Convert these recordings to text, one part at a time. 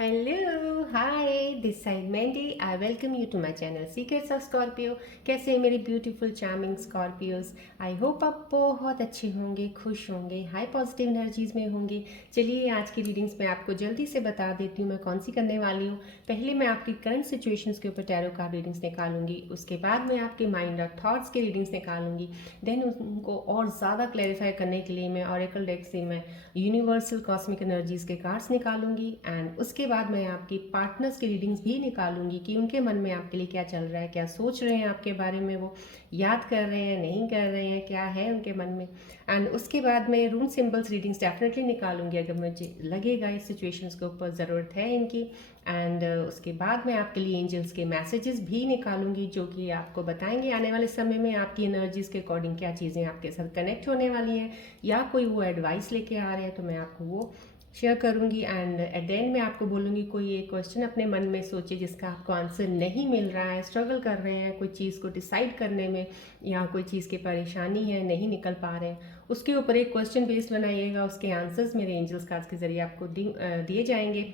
Hello hi this side Mandy I welcome you to my channel secrets of Scorpio. कैसे हैं मेरे beautiful charming Scorpios. I hope आप बहुत अच्छे होंगे, खुश होंगे, हाई पॉजिटिव एनर्जीज में होंगे। चलिए आज की रीडिंग्स में आपको जल्दी से बता देती हूँ मैं कौन सी करने वाली हूँ। पहले मैं आपकी करंट सिचुएशंस के ऊपर टैरो कार्ड रीडिंग्स निकालूंगी, उसके बाद मैं आपके माइंड और थॉट्स के रीडिंग्स निकालूंगी। देन उनको और ज़्यादा क्लैरिफाई करने के लिए मैं ऑरेकल डेक से मैं यूनिवर्सल कॉस्मिक एनर्जीज के कार्ड्स निकालूंगी एंड उसके बाद मैं आपकी पार्टनर्स की रीडिंग्स भी निकालूंगी कि उनके मन में आपके लिए क्या चल रहा है, क्या सोच रहे हैं आपके बारे में, वो याद कर रहे हैं, नहीं कर रहे हैं, क्या है उनके मन में। एंड उसके बाद मैं रूम सिंबल्स रीडिंग्स डेफिनेटली निकालूंगी अगर मुझे लगेगा इस सिचुएशंस के ऊपर ज़रूरत है इनकी। एंड उसके बाद मैं आपके लिए एंजल्स के मैसेजेस भी निकालूंगी जो कि आपको बताएंगे आने वाले समय में आपकी एनर्जीज के अकॉर्डिंग क्या चीज़ें आपके साथ कनेक्ट होने वाली हैं, या कोई वो एडवाइस लेके आ रहे हैं तो मैं आपको वो शेयर करूंगी। एंड एट द एंड में आपको बोलूँगी कोई एक क्वेश्चन अपने मन में सोचिए जिसका आपको आंसर नहीं मिल रहा है, स्ट्रगल कर रहे हैं कोई चीज़ को डिसाइड करने में, या कोई चीज़ की परेशानी है, नहीं निकल पा रहे हैं, उसके ऊपर एक क्वेश्चन बेस्ड बनाइएगा। उसके आंसर्स मेरे एंजल्स कार्ड्स के जरिए आपको दिए जाएंगे।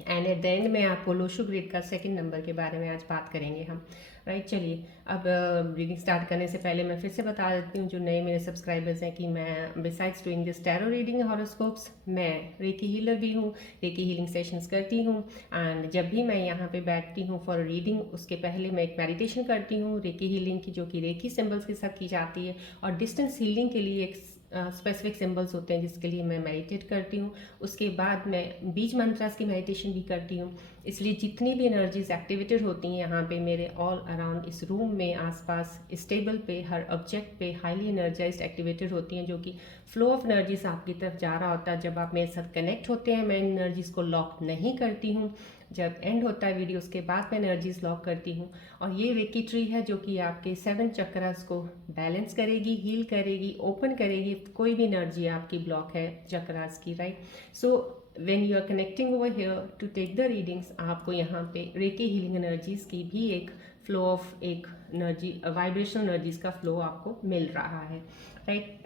एंड एट द एंड में आपको लोशो ग्रिड का सेकंड नंबर के बारे में आज बात करेंगे हम। राइट, चलिए अब रीडिंग स्टार्ट करने से पहले मैं फिर से बता देती हूँ जो नए मेरे सब्सक्राइबर्स हैं कि मैं besides doing this tarot reading horoscopes, मैं रेकी हीलर भी हूँ, रेकी हीलिंग सेशंस करती हूँ। एंड जब भी मैं यहाँ पे बैठती हूँ फॉर रीडिंग उसके पहले मैं एक मेडिटेशन करती हूँ रेकी हीलिंग की, जो कि रेकी सिंबल्स के साथ की जाती है, और डिस्टेंस हीलिंग के लिए एक स्पेसिफिक सिंबल्स होते हैं जिसके लिए मैं मेडिटेट करती हूँ। उसके बाद मैं बीज मंत्रास की मेडिटेशन भी करती हूँ। इसलिए जितनी भी एनर्जीज एक्टिवेटेड होती हैं यहाँ पे मेरे ऑल अराउंड इस रूम में आसपास इस टेबल पे हर ऑब्जेक्ट पे हाईली एनर्जाइज्ड एक्टिवेटेड होती हैं, जो कि फ्लो ऑफ एनर्जीज आपकी तरफ जा रहा होता है। जब आप मेरे साथ कनेक्ट होते हैं मैं एनर्जीज को लॉक नहीं करती हूँ, जब एंड होता है वीडियो उसके बाद मैं एनर्जीज लॉक करती हूँ। और ये रेकी ट्री है जो कि आपके 7 चक्रास को बैलेंस करेगी, हील करेगी, ओपन करेगी कोई भी एनर्जी आपकी ब्लॉक है चक्रास की। Right, so when you are connecting over here to take the readings आपको यहाँ पे रेकी हीलिंग एनर्जीज की भी एक फ्लो ऑफ एक एनर्जी वाइब्रेशनल एनर्जीज का फ्लो आपको मिल रहा है। राइट,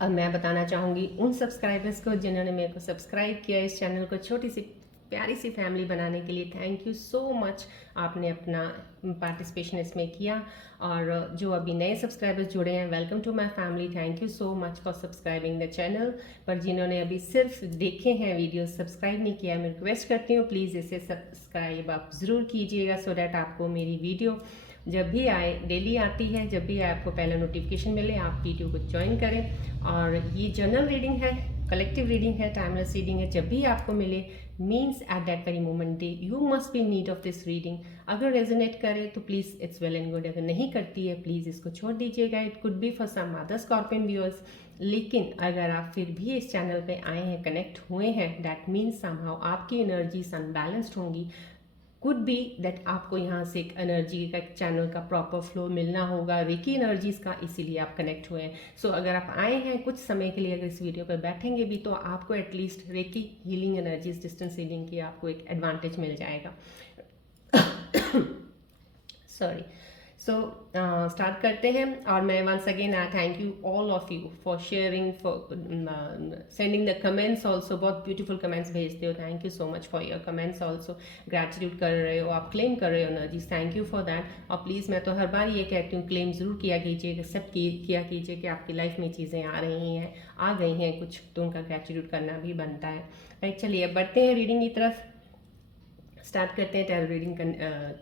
अब मैं बताना चाहूँगी उन सब्सक्राइबर्स को जिन्होंने मेरे को सब्सक्राइब किया, इस चैनल को छोटी सी प्यारी सी फैमिली बनाने के लिए थैंक यू सो मच। आपने अपना पार्टिसिपेशन इसमें किया। और जो अभी नए सब्सक्राइबर्स जुड़े हैं, welcome to my family, thank you so much for subscribing the channel. पर जिन्होंने अभी सिर्फ देखे हैं वीडियोस, सब्सक्राइब नहीं किया, मैं रिक्वेस्ट करती हूँ प्लीज़ इसे सब्सक्राइब आप ज़रूर कीजिएगा सो डैट आपको मेरी वीडियो जब भी आए, डेली आती है, जब भी आए आपको पहला नोटिफिकेशन मिले, आप वीडियो को ज्वाइन करें। और ये जनरल रीडिंग है, कलेक्टिव रीडिंग है, टाइमलेस रीडिंग है, जब भी आपको मिले means at that very moment they you must be need of this reading. अगर रेजोनेट करे तो please it's well and good, अगर नहीं करती है प्लीज़ इसको छोड़ दीजिएगा। It could be for some other scorpion viewers, लेकिन अगर आप फिर भी इस चैनल पे आए हैं, कनेक्ट हुए हैं, दैट मीन्स समहाउ आपकी एनर्जीज अनबैलेंस्ड होंगी। कुड बी दैट आपको यहाँ से एक एनर्जी का एक चैनल का प्रॉपर फ्लो मिलना होगा रेकी एनर्जीज का, इसीलिए आप कनेक्ट हुए हैं। सो अगर आप आए हैं कुछ समय के लिए, अगर इस वीडियो पर बैठेंगे भी तो आपको at least recce healing energies, distance healing की आपको एक एडवांटेज मिल जाएगा। सॉरी, सो स्टार्ट करते हैं। और मैं once again I thank you all of you for sharing, for sending the comments also, बहुत ब्यूटीफुल कमेंट्स भेजते हो, thank you so much for your comments also. Gratitude कर रहे हो आप, क्लेम कर रहे हो energies, thank you for that. और प्लीज़ मैं तो हर बार ये कहती हूँ क्लेम ज़रूर किया कीजिए, एक्सेप्ट किया कीजिए कि आपकी लाइफ में चीज़ें आ रही हैं, आ गई हैं कुछ, तो उनका ग्रैटिट्यूड करना भी बनता है। राइट, चलिए अब बढ़ते हैं रीडिंग की तरफ, स्टार्ट करते हैं टैरो रीडिंग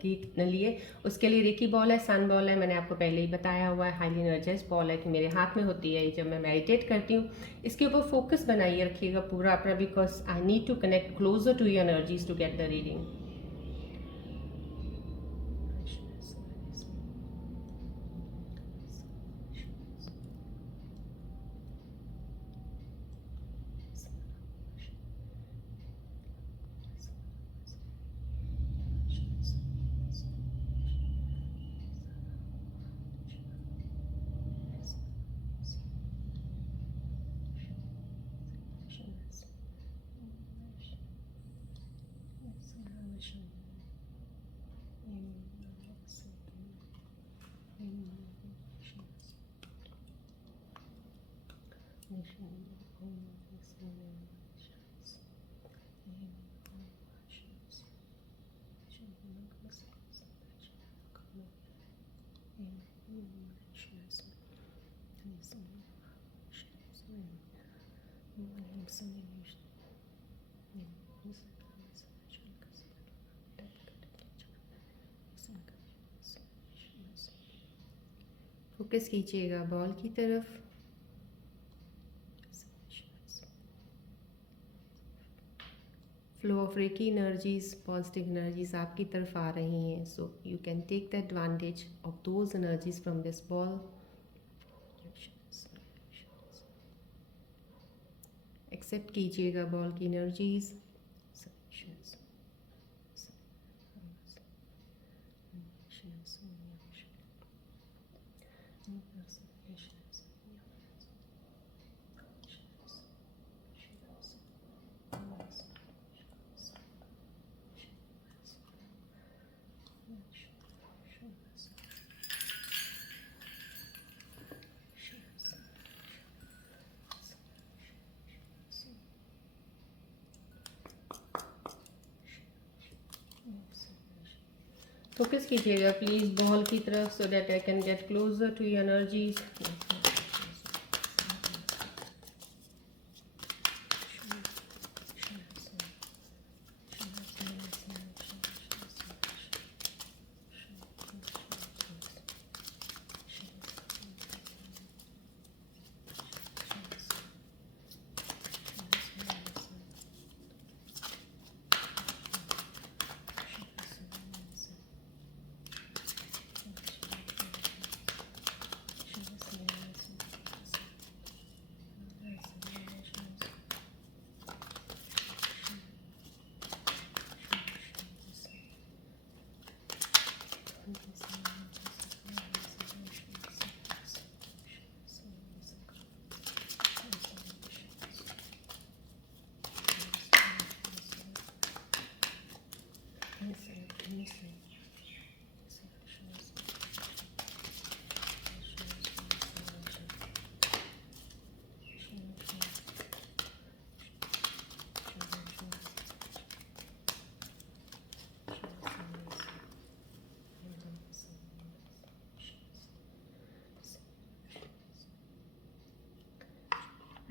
की लिए। उसके लिए रेकी बॉल है, सन बॉल है, मैंने आपको पहले ही बताया हुआ है, हाईली एनर्जाइज बॉल है कि मेरे हाथ में होती है जब मैं मेडिटेट करती हूँ। इसके ऊपर फोकस बनाइए रखिएगा पूरा अपना, because I need to connect closer to your energies to get the reading. Focus कीजिएगा बॉल की तरफ। Flow of Reiki energies, positive energies आपकी तरफ आ रही हैं, so you can take the advantage of those energies from this ball. Accept कीजिएगा ball की एनर्जीज। फोकस कीजिएगा प्लीज बॉल की तरफ, so that I can get closer to your energies.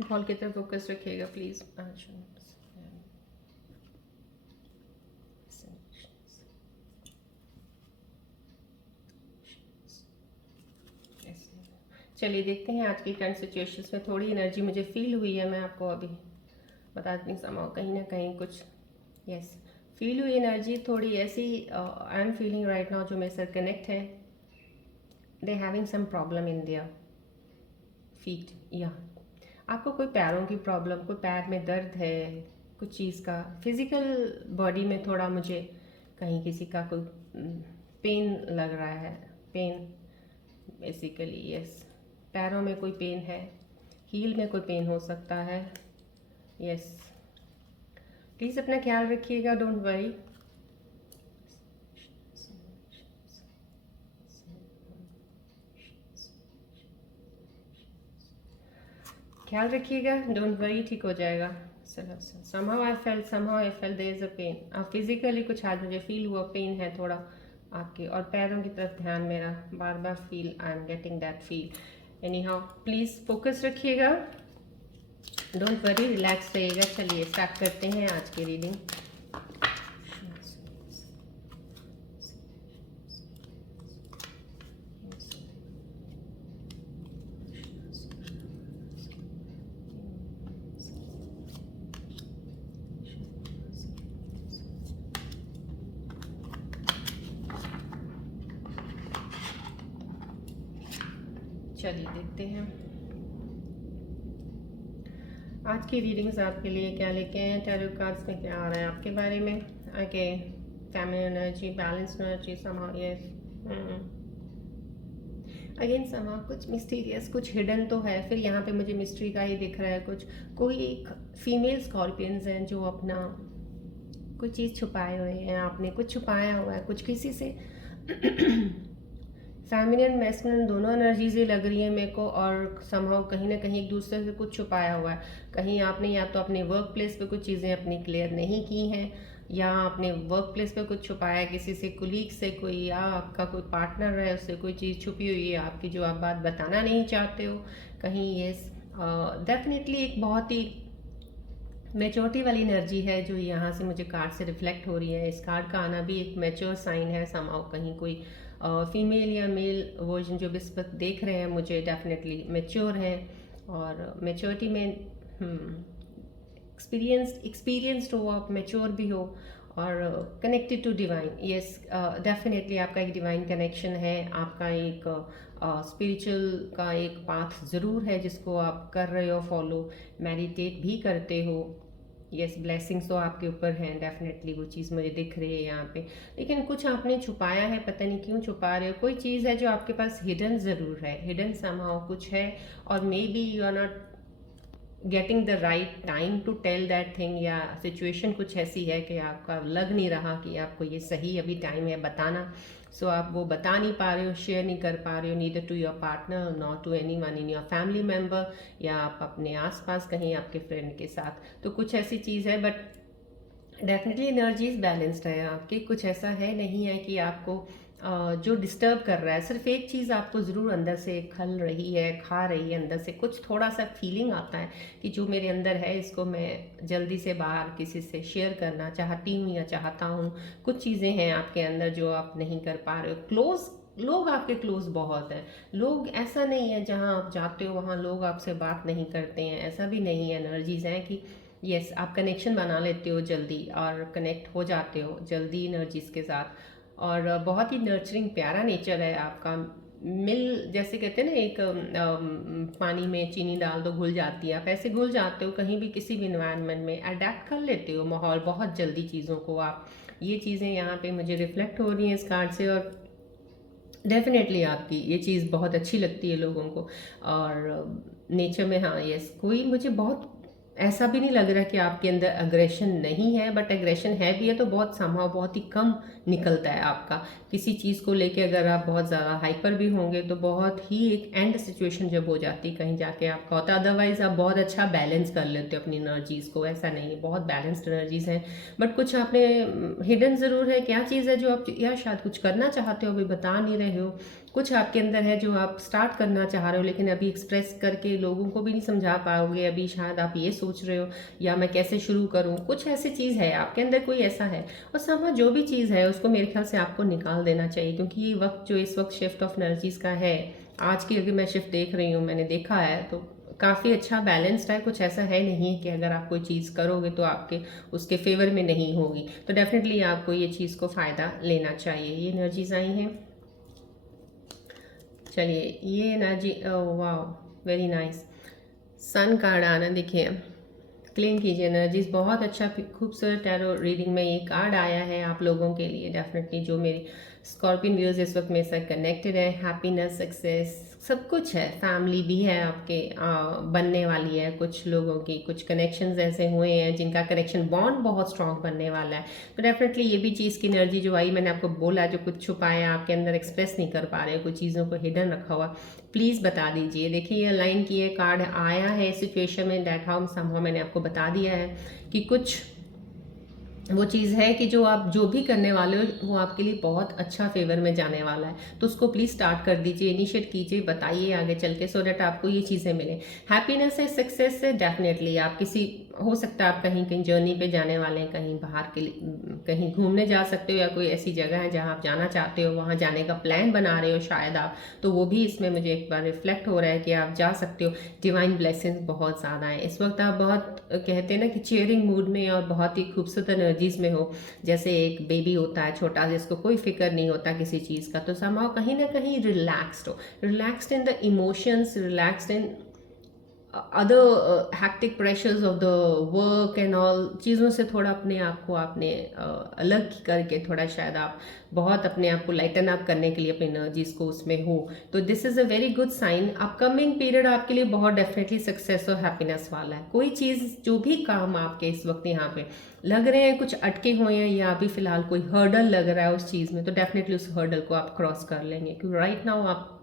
Ball की तरफ फोकस रखिएगा प्लीज। चलिए देखते हैं आज की करंट सिचुएशंस में थोड़ी एनर्जी मुझे फील हुई है, मैं आपको अभी बता देती हूँ। समाओ कहीं ना कहीं कुछ यस फील हुई एनर्जी थोड़ी ऐसी I am feeling right now, जो मेरे साथ कनेक्ट है, they having some problem in their feet, या आपको कोई पैरों की प्रॉब्लम, कोई पैर में दर्द है, कुछ चीज़ का फिजिकल बॉडी में थोड़ा मुझे कहीं किसी का कोई पेन लग रहा है, पेन बेसिकली यस, पैरों में कोई पेन है, हील में कोई पेन हो सकता है, यस प्लीज़ अपना ख्याल रखिएगा, डोंट वरी। ख्याल रखिएगा, डोंट वरी, ठीक हो जाएगा। somehow I felt there is a pain, अब फिजिकली कुछ आज मुझे फील हुआ, पेन है थोड़ा आपके, और पैरों की तरफ ध्यान मेरा बार बार feel, I am getting that feel. Anyhow please focus रखिएगा, डोंट वरी, रिलैक्स रहिएगा। चलिए स्टार्ट करते हैं आज की रीडिंग। चलिए देखते हैं आज की रीडिंग्स आपके लिए क्या लेके हैं। टैरो कार्ड्स में क्या आ रहा है आपके बारे में। Okay, family energy, balance energy, somehow yes again somehow कुछ मिस्टीरियस, कुछ हिडन तो है, फिर यहाँ पे मुझे मिस्ट्री का ही दिख रहा है कुछ। कोई एक फीमेल स्कॉर्पियंस हैं जो अपना कुछ चीज़ छुपाए हुए हैं, आपने कुछ छुपाया हुआ है, कुछ किसी से फेमिनिन मैस्कुलिन दोनों एनर्जीज ही लग रही है मेरे को, और समहाउ कहीं ना कहीं एक दूसरे से कुछ छुपाया हुआ है। कहीं आपने या तो अपने वर्क प्लेस पे कुछ चीज़ें अपनी क्लियर नहीं की हैं, या आपने वर्क प्लेस पे कुछ छुपाया है किसी से, कुलीग से कोई, या आपका कोई पार्टनर है उससे कोई चीज़ छुपी हुई है आपकी जो आप बात बताना नहीं चाहते हो कहीं। यस, डेफिनेटली एक बहुत ही मेच्योरिटी वाली एनर्जी है जो यहाँ से मुझे कार्ड से रिफ्लेक्ट हो रही है। इस कार्ड का आना भी एक मेच्योर साइन है, समाउ कहीं कोई फीमेल या मेल वर्जन जो भी इस वक्त देख रहे हैं मुझे डेफिनेटली मेच्योर है। और मेच्योरिटी में एक्सपीरियंस्ड हो आप, मेच्योर भी हो और connected to divine. Yes, definitely आपका एक डिवाइन कनेक्शन है, आपका एक स्पिरिचुअल का एक पाथ ज़रूर है जिसको आप कर रहे हो फॉलो, मेडिटेट भी करते हो। यस, ब्लेसिंग्स तो आपके ऊपर हैं, डेफिनेटली वो चीज़ मुझे दिख रही है यहाँ पे। लेकिन कुछ आपने छुपाया है, पता नहीं क्यों छुपा रहे हो। कोई चीज़ है जो आपके पास हिडन ज़रूर है, हिडन समहाउ कुछ है, और may be you are not getting the right time to tell that thing, या सिचुएशन कुछ ऐसी है कि आपका लग नहीं रहा कि आपको ये सही अभी टाइम है बताना। सो आप वो बता नहीं पा रहे हो, शेयर नहीं कर पा रहे हो, neither to your partner not to any one in your family member, या आप अपने आसपास कहीं आपके फ्रेंड के साथ। तो कुछ ऐसी चीज़ है, बट डेफिनेटली एनर्जीज बैलेंस्ड है आपकी। कुछ ऐसा है नहीं है कि आपको जो डिस्टर्ब कर रहा है। सिर्फ एक चीज़ आपको ज़रूर अंदर से खल रही है, खा रही है अंदर से, कुछ थोड़ा सा फीलिंग आता है कि जो मेरे अंदर है इसको मैं जल्दी से बाहर किसी से शेयर करना चाहती हूँ या चाहता हूँ। कुछ चीज़ें हैं आपके अंदर जो आप नहीं कर पा रहे हो। लोग आपके क्लोज बहुत हैं, लोग ऐसा नहीं है जहाँ आप जाते हो वहाँ लोग आपसे बात नहीं करते हैं, ऐसा भी नहीं है। एनर्जीज हैं कि यस, आप कनेक्शन बना लेते हो जल्दी और कनेक्ट हो जाते हो जल्दी एनर्जीज के साथ, और बहुत ही नर्चरिंग प्यारा नेचर है आपका। मिल जैसे कहते हैं ना, एक पानी में चीनी डाल दो घुल जाती है, आप ऐसे घुल जाते हो कहीं भी किसी भी इन्वायरमेंट में, अडेप्ट कर लेते हो माहौल बहुत जल्दी चीज़ों को आप। ये चीज़ें यहाँ पे मुझे रिफ्लेक्ट हो रही हैं इस कार्ड से, और डेफिनेटली आपकी ये चीज़ बहुत अच्छी लगती है लोगों को। और नेचर में हाँ, यस, कोई मुझे बहुत ऐसा भी नहीं लग रहा कि आपके अंदर अग्रेशन नहीं है, बट अग्रेशन है भी है तो बहुत संभव बहुत ही कम निकलता है आपका। किसी चीज़ को लेके अगर आप बहुत ज़्यादा हाइपर भी होंगे तो बहुत ही एक एंड सिचुएशन जब हो जाती कहीं जाके आपका होता है। अदरवाइज आप बहुत अच्छा बैलेंस कर लेते हो अपनी एनर्जीज़ को, ऐसा नहीं है, बहुत बैलेंस्ड एनर्जीज़ हैं। बट कुछ आपने हिडन ज़रूर है, क्या चीज़ है जो आप या शायद कुछ करना चाहते हो अभी बता नहीं रहे हो। कुछ आपके अंदर है जो आप स्टार्ट करना चाह रहे हो लेकिन अभी एक्सप्रेस करके लोगों को भी नहीं समझा पाओगे। अभी शायद आप ये सोच रहे हो या मैं कैसे शुरू करूं, कुछ ऐसी चीज़ है आपके अंदर, कोई ऐसा है। और सामा जो भी चीज़ है उसको मेरे ख्याल से आपको निकाल देना चाहिए, क्योंकि ये वक्त जो इस वक्त शिफ्ट ऑफ एनर्जीज़ का है, आज की अगर मैं शिफ्ट देख रही हूँ, मैंने देखा है तो काफ़ी अच्छा बैलेंस्ड है। कुछ ऐसा है नहीं कि अगर आप कोई चीज़ करोगे तो आपके उसके फेवर में नहीं होगी। तो डेफिनेटली आपको ये चीज़ को फ़ायदा लेना चाहिए। ये एनर्जीज आई हैं। चलिए, ये एनर्जी, वाह, वेरी नाइस। सन कार्ड आना, देखिए क्लीन कीजिए एनर्जीज, बहुत अच्छा खूबसूरत टैरो रीडिंग में ये कार्ड आया है आप लोगों के लिए। डेफिनेटली जो मेरी स्कॉर्पियन व्यूज इस वक्त मेरे साथ कनेक्टेड है, हैप्पीनेस, सक्सेस, सब कुछ है। फैमिली भी है आपके बनने वाली है कुछ लोगों की, कुछ कनेक्शंस ऐसे हुए हैं जिनका कनेक्शन बॉन्ड बहुत स्ट्रांग बनने वाला है। तो डेफिनेटली ये भी चीज़ की एनर्जी जो आई, मैंने आपको बोला जो कुछ छुपाया आपके अंदर, एक्सप्रेस नहीं कर पा रहे, कुछ चीज़ों को हिडन रखा हुआ, प्लीज़ बता दीजिए। देखिए ये लाइन की ये कार्ड आया है सिचुएशन में, दैट हाउ समहाउ मैंने आपको बता दिया है कि कुछ वो चीज़ है कि जो आप जो भी करने वाले हो वो आपके लिए बहुत अच्छा फेवर में जाने वाला है। तो उसको प्लीज़ स्टार्ट कर दीजिए, इनिशिएट कीजिए, बताइए आगे चल के, सो डैट आपको ये चीज़ें मिले। हैप्पीनेस है, सक्सेस है, डेफिनेटली आप किसी, हो सकता है आप कहीं कहीं जर्नी पे जाने वाले हैं, कहीं बाहर के लिए कहीं घूमने जा सकते हो, या कोई ऐसी जगह है जहाँ आप जाना चाहते हो, वहाँ जाने का प्लान बना रहे हो शायद आप, तो वो भी इसमें मुझे एक बार रिफ्लेक्ट हो रहा है कि आप जा सकते हो। डिवाइन ब्लेसिंग्स बहुत ज़्यादा है इस वक्त, आप बहुत कहते हैं ना कि चेयरिंग मूड में और बहुत ही खूबसूरत एनर्जीज में हो, जैसे एक बेबी होता है छोटा जिसको कोई फिक्र नहीं होता किसी चीज़ का, तो समाव कहीं ना कहीं रिलैक्स्ड हो, relaxed in the emotions, relaxed in other hectic pressures of the work and all चीज़ों से थोड़ा अपने आप को आपने अलग करके थोड़ा शायद आप बहुत अपने आप को लाइटन अप करने के लिए अपनी एनर्जीज को उसमें हो। तो this is a very good sign. Upcoming period आपके लिए बहुत डेफिनेटली सक्सेस और हैप्पीनेस वाला है। कोई चीज़ जो भी काम आपके इस वक्त यहाँ पे लग रहे हैं कुछ अटके हुए हैं, या अभी फिलहाल कोई हर्डल लग रहा है उस चीज़ में, तो डेफिनेटली उस हर्डल को आप क्रॉस कर लेंगे, क्योंकि राइट नाउ आप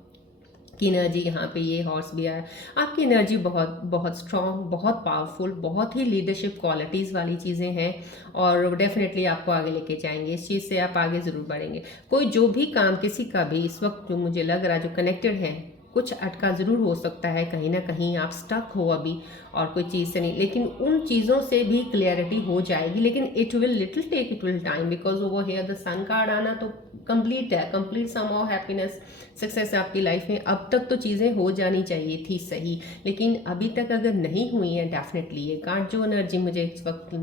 की एनर्जी यहाँ पे ये हॉर्स भी आया। आपकी एनर्जी बहुत बहुत स्ट्रॉन्ग, बहुत पावरफुल, बहुत ही लीडरशिप क्वालिटीज़ वाली चीज़ें हैं और डेफिनेटली आपको आगे लेके जाएंगे। इस चीज़ से आप आगे ज़रूर बढ़ेंगे। कोई जो भी काम किसी का भी इस वक्त जो मुझे लग रहा है जो कनेक्टेड है, कुछ अटका ज़रूर हो सकता है, कहीं ना कहीं आप स्टक हो अभी और कोई चीज़ से नहीं, लेकिन उन चीज़ों से भी क्लियरिटी हो जाएगी। लेकिन it will little take, it will time, because वो हेयर द सन कार्ड आना तो कंप्लीट है, complete sum of happiness success है आपकी लाइफ में। अब तक तो चीज़ें हो जानी चाहिए थी सही, लेकिन अभी तक अगर नहीं हुई है, डेफिनेटली ये कार्ड जो एनर्जी मुझे इस वक्त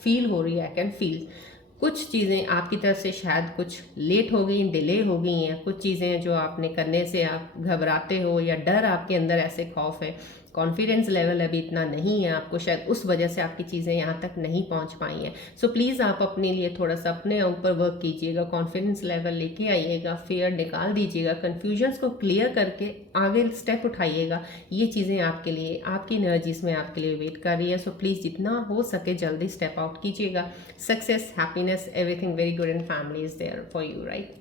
फील हो रही है, आई कैन फील कुछ चीज़ें आपकी तरफ से शायद कुछ लेट हो गई, डिले हो गई हैं। कुछ चीज़ें जो आपने करने से आप घबराते हो या डर आपके अंदर ऐसे खौफ है, कॉन्फिडेंस लेवल अभी इतना नहीं है आपको, शायद उस वजह से आपकी चीज़ें यहाँ तक नहीं पहुँच पाई हैं। सो प्लीज़ आप अपने लिए थोड़ा सा अपने ऊपर वर्क कीजिएगा, कॉन्फिडेंस लेवल लेके आइएगा, फियर निकाल दीजिएगा, कन्फ्यूजन्स को क्लियर करके आगे स्टेप उठाइएगा। ये चीज़ें आपके लिए, आपकी एनर्जीज में आपके लिए वेट कर रही है। सो प्लीज़ जितना हो सके जल्दी स्टेप आउट कीजिएगा। Success, happiness, everything very good and family is there for you, right?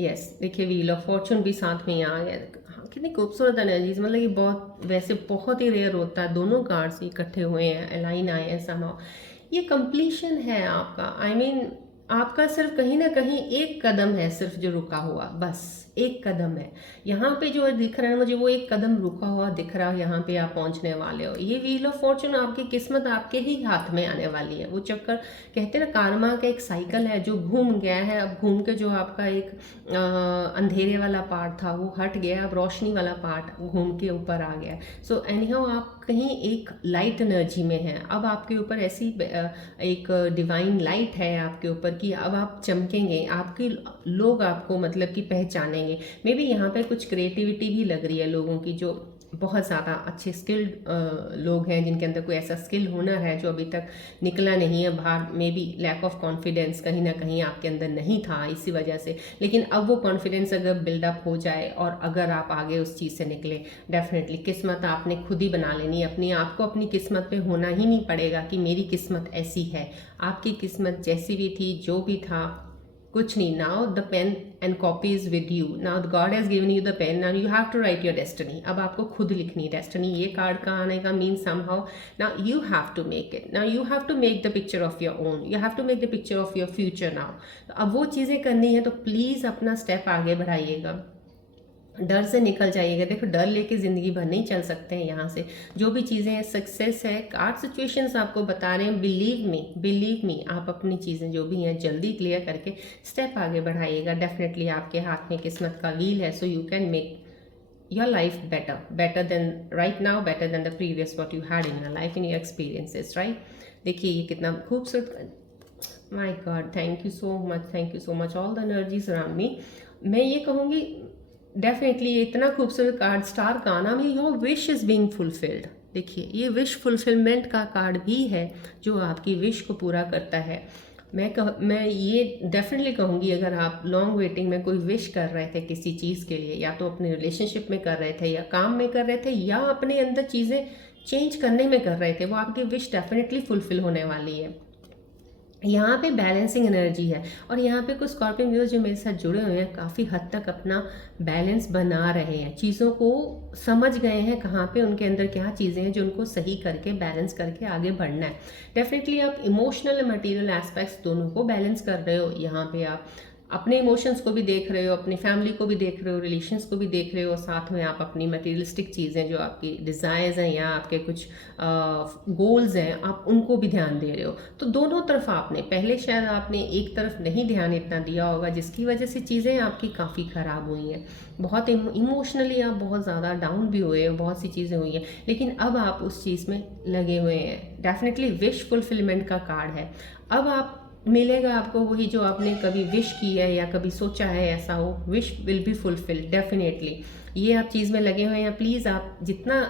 Yes, देखिए व्हील ऑफ फॉर्चून भी साथ में यहाँ आ गया। हाँ, कितनी खूबसूरत एनर्जीज, मतलब ये बहुत, वैसे बहुत ही रेयर होता है दोनों कार्ड्स इकट्ठे हुए हैं, अलाइन आए हैं समहाउ। ये कंप्लीशन है आपका, आई मीन आपका सिर्फ कहीं ना कहीं एक कदम है सिर्फ जो रुका हुआ, बस एक कदम है। यहाँ पे जो दिख रहा है मुझे, वो एक कदम रुका हुआ दिख रहा है, यहाँ पे आप पहुँचने वाले हो। ये व्हील ऑफ फॉर्चून, आपकी किस्मत आपके ही हाथ में आने वाली है। वो चक्कर कहते हैं ना, कारमा का एक साइकिल है जो घूम गया है, अब घूम के जो आपका एक अंधेरे वाला पार्ट था वो हट गया, अब रोशनी वाला पार्ट घूम के ऊपर आ गया। सो एनीहाउ आप कहीं एक लाइट एनर्जी में हैं, अब आपके ऊपर ऐसी एक डिवाइन लाइट है आपके ऊपर कि अब आप चमकेंगे, आपके लोग आपको मतलब कि पहचानेंगे। मे बी यहाँ पे कुछ क्रिएटिविटी भी लग रही है लोगों की, जो बहुत ज़्यादा अच्छे स्किल्ड लोग हैं जिनके अंदर कोई ऐसा स्किल हुनर है जो अभी तक निकला नहीं है बाहर। May be lack of confidence कहीं ना कहीं आपके अंदर नहीं था इसी वजह से, लेकिन अब वो कॉन्फिडेंस अगर बिल्डअप हो जाए और अगर आप आगे उस चीज़ से निकले, डेफिनेटली किस्मत आपने खुद ही बना लेनी है अपनी। आपको अपनी किस्मत पे होना ही नहीं पड़ेगा कि मेरी किस्मत ऐसी है। आपकी किस्मत जैसी भी थी, जो भी था, कुछ नहीं। Now the pen and copy is with you, now God has given you the pen, now you have to write your destiny. अब आपको खुद लिखनी है डेस्टिनी। ये कार्ड का आने का mean somehow now you have to make it, now you have to make the picture of your own, you have to make the picture of your future now. अब वो चीज़ें करनी है तो प्लीज़ अपना स्टेप आगे बढ़ाइएगा, डर से निकल जाइएगा। देखो, डर लेके ज़िंदगी भर नहीं चल सकते हैं यहाँ से। जो भी चीज़ें हैं, सक्सेस है, कार्ड सिचुएशंस आपको बता रहे हैं, बिलीव मी आप अपनी चीज़ें जो भी हैं जल्दी क्लियर करके स्टेप आगे बढ़ाइएगा। डेफिनेटली आपके हाथ में किस्मत का व्हील है, सो you can make your life better than right now, better than the previous what you had in your life, in your experiences, right? देखिए ये कितना खूबसूरत, my God, thank you so much all the energies around me. मैं ये कहूँगी definitely ये इतना खूबसूरत कार्ड, स्टार का नाम है, your wish is being fulfilled. देखिए ये विश फुलफिलमेंट का कार्ड भी है जो आपकी विश को पूरा करता है। मैं ये डेफिनेटली कहूँगी, अगर आप लॉन्ग वेटिंग में कोई विश कर रहे थे किसी चीज़ के लिए, या तो अपने रिलेशनशिप में कर रहे थे, या काम में कर रहे थे, या अपने अंदर चीज़ें चेंज करने में कर रहे थे, वो आपकी विश डेफिनेटली फुलफिल होने वाली है। यहाँ पे बैलेंसिंग एनर्जी है, और यहाँ पे कुछ स्कॉर्पियन व्यूअर्स जो मेरे साथ जुड़े हुए हैं काफ़ी हद तक अपना बैलेंस बना रहे हैं, चीज़ों को समझ गए हैं कहाँ पे उनके अंदर क्या चीज़ें हैं जो उनको सही करके बैलेंस करके आगे बढ़ना है। डेफिनेटली आप इमोशनल और मटेरियल एस्पेक्ट्स दोनों को बैलेंस कर रहे हो। यहाँ पे आप अपने इमोशंस को भी देख रहे हो, अपनी फैमिली को भी देख रहे हो, रिलेशंस को भी देख रहे हो, साथ में आप अपनी मटेरियलिस्टिक चीज़ें जो आपकी डिज़ायर्स हैं या आपके कुछ गोल्स हैं, आप उनको भी ध्यान दे रहे हो। तो दोनों तरफ आपने, पहले शायद आपने एक तरफ नहीं ध्यान इतना दिया होगा, जिसकी वजह से चीज़ें आपकी काफ़ी ख़राब हुई हैं। बहुत इमोशनली आप बहुत ज़्यादा डाउन भी हुए हो, बहुत सी चीज़ें हुई हैं, लेकिन अब आप उस चीज़ में लगे हुए हैं। डेफिनेटली विश फुलफिलमेंट का कार्ड है। अब आप मिलेगा आपको वही जो आपने कभी विश की है या कभी सोचा है ऐसा हो, wish will be fulfilled definitely. ये आप चीज़ में लगे हुए हैं, प्लीज़ आप जितना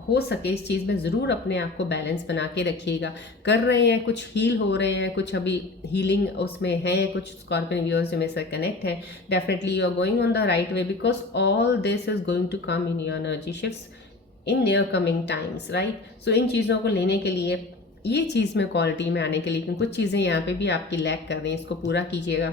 हो सके इस चीज़ में ज़रूर अपने आप को बैलेंस बना के रखिएगा। कर रहे हैं, कुछ हील हो रहे हैं, कुछ अभी हीलिंग उसमें है, कुछ स्कॉर्पियन व्यूअर्स जो मेरे साथ कनेक्ट है, definitely you are going on the right way, because all this is going to come in your energy shifts in near coming times, right? So इन चीज़ों को लेने के लिए, ये चीज़ में क्वालिटी में आने के लिए, लेकिन कुछ चीज़ें यहाँ पे भी आपकी लैक कर रही हैं, इसको पूरा कीजिएगा।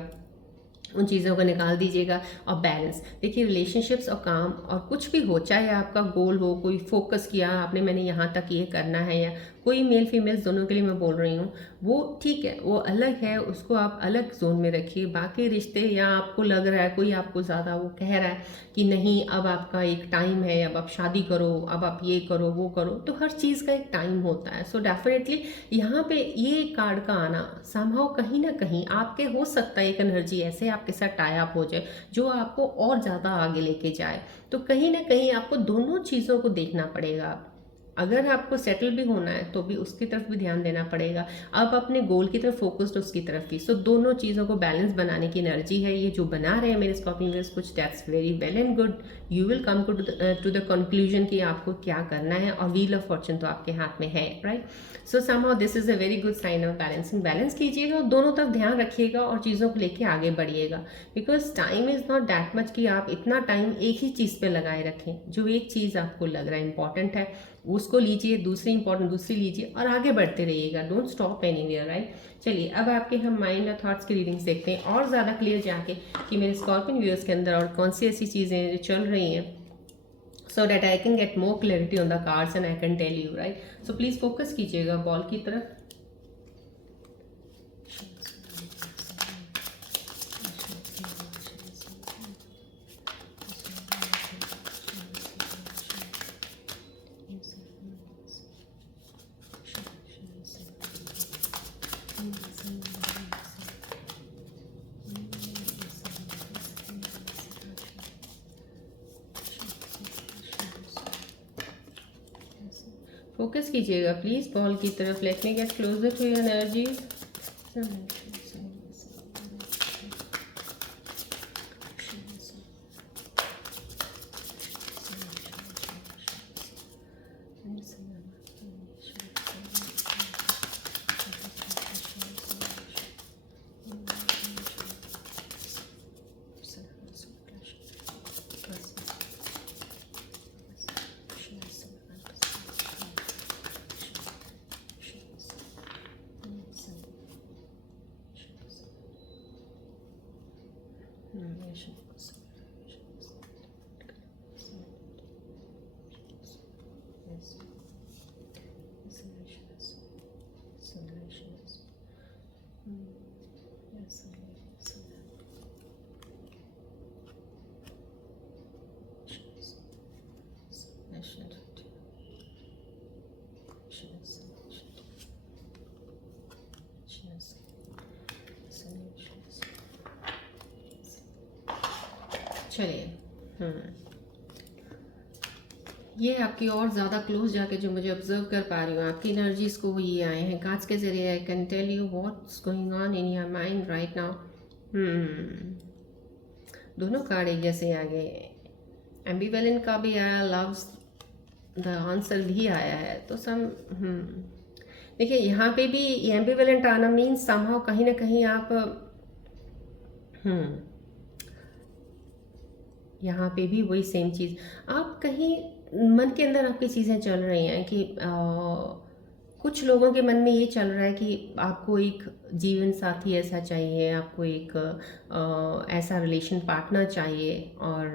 उन चीज़ों को निकाल दीजिएगा। और बैलेंस देखिए, रिलेशनशिप्स और काम और कुछ भी हो, चाहे आपका गोल हो, कोई फोकस किया आपने, मैंने यहाँ तक ये करना है, या कोई मेल फीमेल्स दोनों के लिए मैं बोल रही हूँ, वो ठीक है, वो अलग है, उसको आप अलग जोन में रखिए। बाकी रिश्ते, या आपको लग रहा है कोई आपको ज़्यादा वो कह रहा है कि नहीं अब आपका एक टाइम है, अब आप शादी करो, अब आप ये करो वो करो, तो हर चीज़ का एक टाइम होता है। सो डेफिनेटली यहाँ पे ये कार्ड का आना समहाउ कहीं ना कहीं आपके हो सकता है एक एनर्जी ऐसे आपके साथ टाई अप हो जाए जो आपको और ज़्यादा आगे लेके जाए। तो कहीं ना कहीं आपको दोनों चीज़ों को देखना पड़ेगा। अगर आपको सेटल भी होना है तो भी उसकी तरफ भी ध्यान देना पड़ेगा। आप अपने गोल की तरफ फोकस्ड, उसकी तरफ भी। सो दोनों चीज़ों को बैलेंस बनाने की एनर्जी है ये जो बना रहे हैं मेरे स्कॉर्पियो व्यूअर्स कुछ। That's very well and good. You will come to the conclusion कि आपको क्या करना है, और व्हील ऑफ फॉर्चून तो आपके हाथ में है, right. So somehow this is a very good sign of balancing. Balance कीजिएगा और दोनों तरफ ध्यान रखिएगा और चीज़ों को लेके आगे बढ़िएगा। Because time is not that much कि आप इतना टाइम एक ही चीज़ पे लगाए रखें। जो एक चीज़ आपको लग रहा है इंपॉर्टेंट है उसको लीजिए, दूसरी इंपॉर्टेंट दूसरी लीजिए, और आगे बढ़ते रहिएगा। Don't stop anywhere, right. चलिए अब आपके हम माइंड और थॉट्स की रीडिंग्स देखते हैं और ज़्यादा क्लियर जाके कि मेरे स्कॉर्पियन व्यूअर्स के अंदर और कौन सी ऐसी चीज़ें जो चल रही हैं, so that I can get more clarity on the cards and I can tell you, right? So please focus कीजिएगा बॉल की तरफ। फोकस कीजिएगा प्लीज बॉल की तरफ। Let me get closer to your energies. चलिए ये आपकी और ज़्यादा क्लोज जाके जो मुझे ऑब्जर्व कर पा रही हूँ आपकी एनर्जीज को, वो ये आए हैं कार्ड्स के जरिए। I can tell you what's going on in your mind right now. दोनों कार्ड एक जैसे आ गए। एम्बिवेलेंट का भी आया, लव्स द आंसर भी आया है। तो देखिए यहाँ पे भी एम्बिवेलेंट आना मीन्स समहाउ कहीं ना कहीं आप यहाँ पे भी वही सेम चीज़, आप कहीं मन के अंदर आपकी चीज़ें चल रही हैं कि कुछ लोगों के मन में ये चल रहा है कि आपको एक जीवन साथी ऐसा चाहिए, आपको एक ऐसा रिलेशन पार्टनर चाहिए, और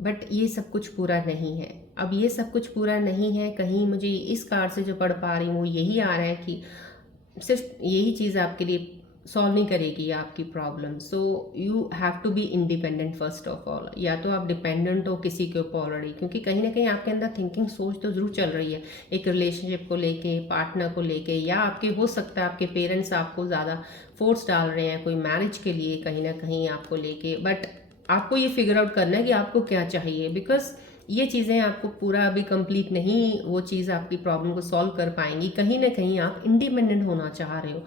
बट ये सब कुछ पूरा नहीं है। अब ये सब कुछ पूरा नहीं है, कहीं मुझे इस कार्ड से जो पढ़ पा रही हूँ यही आ रहा है कि सिर्फ यही चीज़ आपके लिए सॉल्व नहीं करेगी आपकी problem. So you have to be independent first of all. या तो आप डिपेंडेंट हो किसी के ऊपर ऑलरेडी, क्योंकि कहीं ना कहीं आपके अंदर थिंकिंग सोच तो ज़रूर चल रही है एक रिलेशनशिप को लेके, पार्टनर को लेके, या आपके हो सकता है आपके पेरेंट्स आपको ज़्यादा फोर्स डाल रहे हैं कोई मैरिज के लिए कहीं ना कहीं आपको लेके। बट आपको ये फिगर आउट करना है कि आपको क्या चाहिए, बिकॉज ये चीज़ें आपको पूरा अभी कंप्लीट नहीं, वो चीज़ आपकी प्रॉब्लम को सॉल्व कर पाएंगी। कहीं ना कहीं आप इंडिपेंडेंट होना चाह रहे हो,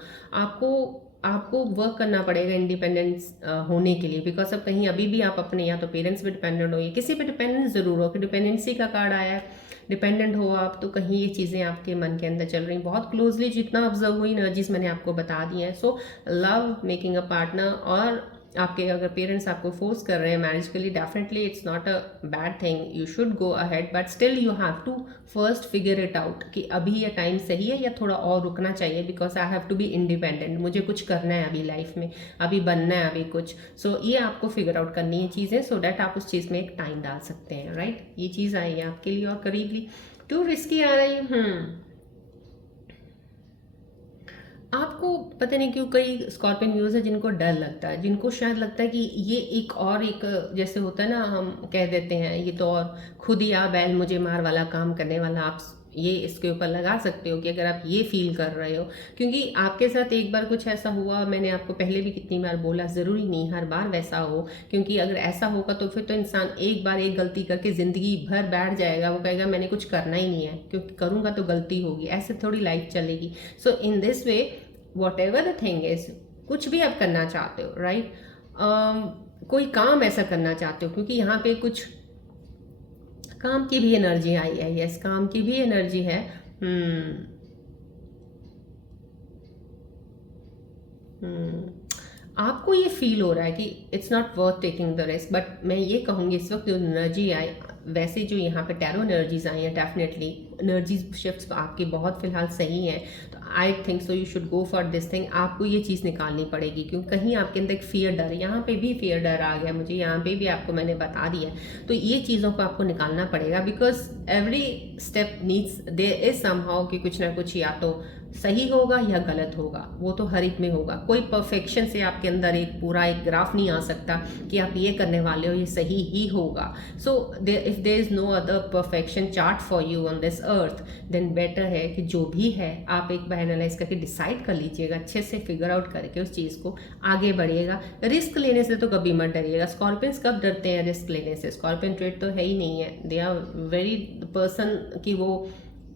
आपको वर्क करना पड़ेगा इंडिपेंडेंस होने के लिए। बिकॉज अब कहीं अभी भी आप अपने या तो पेरेंट्स पे डिपेंडेंट हो या किसी पे डिपेंडेंट ज़रूर हो, कि डिपेंडेंसी का कार्ड आया है, डिपेंडेंट हो आप, तो कहीं ये चीज़ें आपके मन के अंदर चल रही बहुत क्लोजली। जितना ऑब्जर्व हुई एनर्जीज मैंने आपको बता दी हैं। So love, making a partner, और आपके अगर पेरेंट्स आपको फोर्स कर रहे हैं मैरिज के लिए, definitely it's not a bad thing, you should go ahead, but still you have to first figure it out कि अभी ये टाइम सही है या थोड़ा और रुकना चाहिए, because I have to be independent, मुझे कुछ करना है अभी लाइफ में, अभी बनना है अभी कुछ। सो ये आपको फिगर आउट करनी है चीज़ें, सो डैट आप उस चीज़ में एक टाइम डाल सकते हैं, राइट। ये चीज़ आई है आपके लिए और करीबली टू रिस्की आ रही है। आपको पता नहीं क्यों कई स्कॉर्पियन व्यूअर्स है जिनको डर लगता है, जिनको शायद लगता है कि ये एक और एक, जैसे होता है ना, हम कह देते हैं ये तो और खुद ही आ बैल मुझे मार वाला काम करने वाला, आप ये इसके ऊपर लगा सकते हो कि अगर आप ये फील कर रहे हो, क्योंकि आपके साथ एक बार कुछ ऐसा हुआ, मैंने आपको पहले भी कितनी बार बोला, ज़रूरी नहीं हर बार वैसा हो, क्योंकि अगर ऐसा होगा तो फिर तो इंसान एक बार एक गलती करके ज़िंदगी भर बैठ जाएगा, वो कहेगा मैंने कुछ करना ही नहीं है, क्योंकि करूँगा तो गलती होगी, ऐसे थोड़ी लाइफ चलेगी। So in this way whatever the thing is, कुछ भी आप करना चाहते हो, राइट, कोई काम ऐसा करना चाहते हो, क्योंकि यहाँ पे कुछ काम की भी एनर्जी आई है, यस काम की भी एनर्जी है। हम्म हम्म आपको ये फील हो रहा है कि it's not worth taking the risk, but मैं ये कहूँगी इस वक्त जो एनर्जी आई, वैसे जो यहाँ पे टैरो एनर्जीज आई हैं, डेफिनेटली एनर्जीज शिफ्ट्स आपकी बहुत फिलहाल सही हैं, तो I think so you should go for this thing. आपको ये चीज़ निकालनी पड़ेगी, क्योंकि कहीं आपके अंदर एक फियर डर, यहाँ पे भी फियर डर आ गया मुझे, यहाँ पे भी आपको मैंने बता दिया, तो ये चीज़ों को आपको निकालना पड़ेगा, because every step needs there is somehow कि कुछ ना कुछ या तो सही होगा या गलत होगा, वो तो हर एक में होगा, कोई परफेक्शन से आपके अंदर एक पूरा एक ग्राफ नहीं आ सकता कि आप ये करने वाले हो ये सही ही होगा। So if there is no other perfection chart for you on this earth, then better है कि जो भी है आप एक बार एनालाइज करके डिसाइड कर लीजिएगा, अच्छे से फिगर आउट करके उस चीज़ को आगे बढ़िएगा। रिस्क लेने से तो कभी मत डरिएगा। स्कॉर्पियंस कब डरते हैं रिस्क लेने से? स्कॉर्पियन ट्रेड तो है ही नहीं है, दे आर वेरी पर्सन कि वो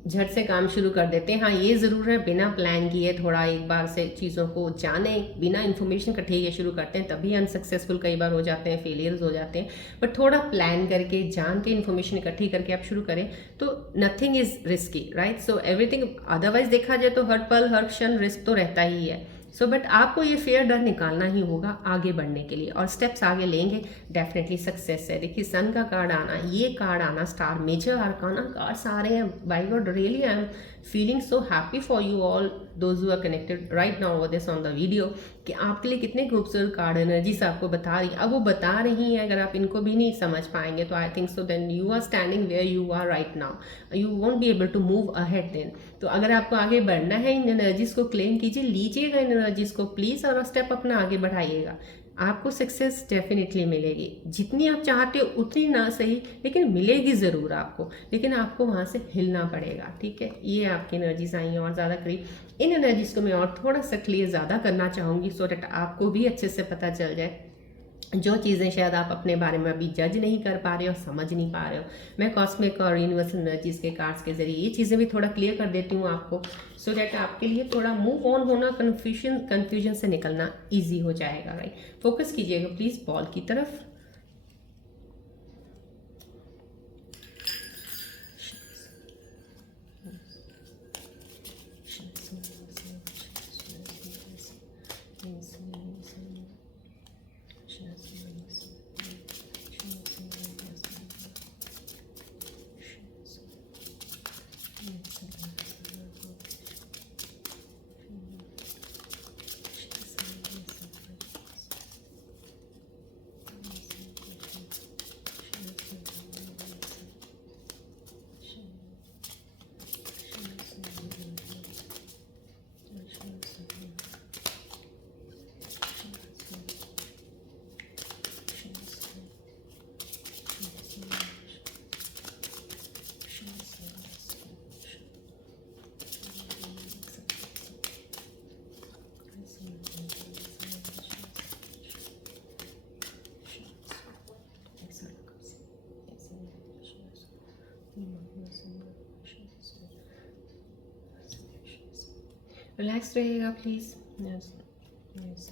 झट से काम शुरू कर देते हैं। हाँ ये ज़रूर है, बिना प्लान किए थोड़ा एक बार से चीज़ों को जाने, बिना इन्फॉर्मेशन इकट्ठे ये शुरू करते हैं, तभी अनसक्सेसफुल कई बार हो जाते हैं, फेलियर्स हो जाते हैं। बट थोड़ा प्लान करके जान के इन्फॉर्मेशन इकट्ठी करके आप शुरू करें तो nothing is risky, right. So everything, otherwise देखा जाए तो हर पल हर क्षण रिस्क तो रहता ही है। सो बट आपको ये फेयर डर निकालना ही होगा आगे बढ़ने के लिए, और स्टेप्स आगे लेंगे डेफिनेटली सक्सेस है। देखिए सन का कार्ड आना, ये कार्ड आना, स्टार मेजर आर्काना कार्ड्स आ रहे हैं, by God really I am feeling so happy for you all those who are connected right now over this on the video, कि आपके लिए कितने खूबसूरत कार्ड एनर्जीज आपको बता रही, अब वो बता रही हैं, अगर आप इनको भी नहीं समझ पाएंगे तो I think so then you are standing where you are right now, you won't be able to move ahead then. तो अगर आपको आगे बढ़ना है, इन एनर्जीज को क्लेम कीजिए, लीजिएगा इन एनर्जीज को प्लीज़, और स्टेप अपना आगे बढ़ाइएगा, आपको सक्सेस डेफिनेटली मिलेगी। जितनी आप चाहते हो उतनी ना सही, लेकिन मिलेगी ज़रूर आपको, लेकिन आपको वहाँ से हिलना पड़ेगा, ठीक है। ये आपकी एनर्जीज आई हैं और ज़्यादा करीब इन एनर्जीज को मैं और थोड़ा सा क्लियर ज़्यादा करना चाहूँगी, सो डैट आपको भी अच्छे से पता चल जाए जो चीज़ें शायद आप अपने बारे में अभी जज नहीं कर पा रहे हो, समझ नहीं पा रहे हो। मैं कॉस्मिक और यूनिवर्सल एनर्जीज के कार्ड्स के जरिए ये चीज़ें भी थोड़ा क्लियर कर देती हूँ आपको, सो डैट आपके लिए थोड़ा मूव ऑन होना, कन्फ्यूजन से निकलना ईजी हो जाएगा, राइट। फोकस कीजिएगा प्लीज़ बॉल की तरफ। रिलैक्स रहिएगा प्लीज़। यस यस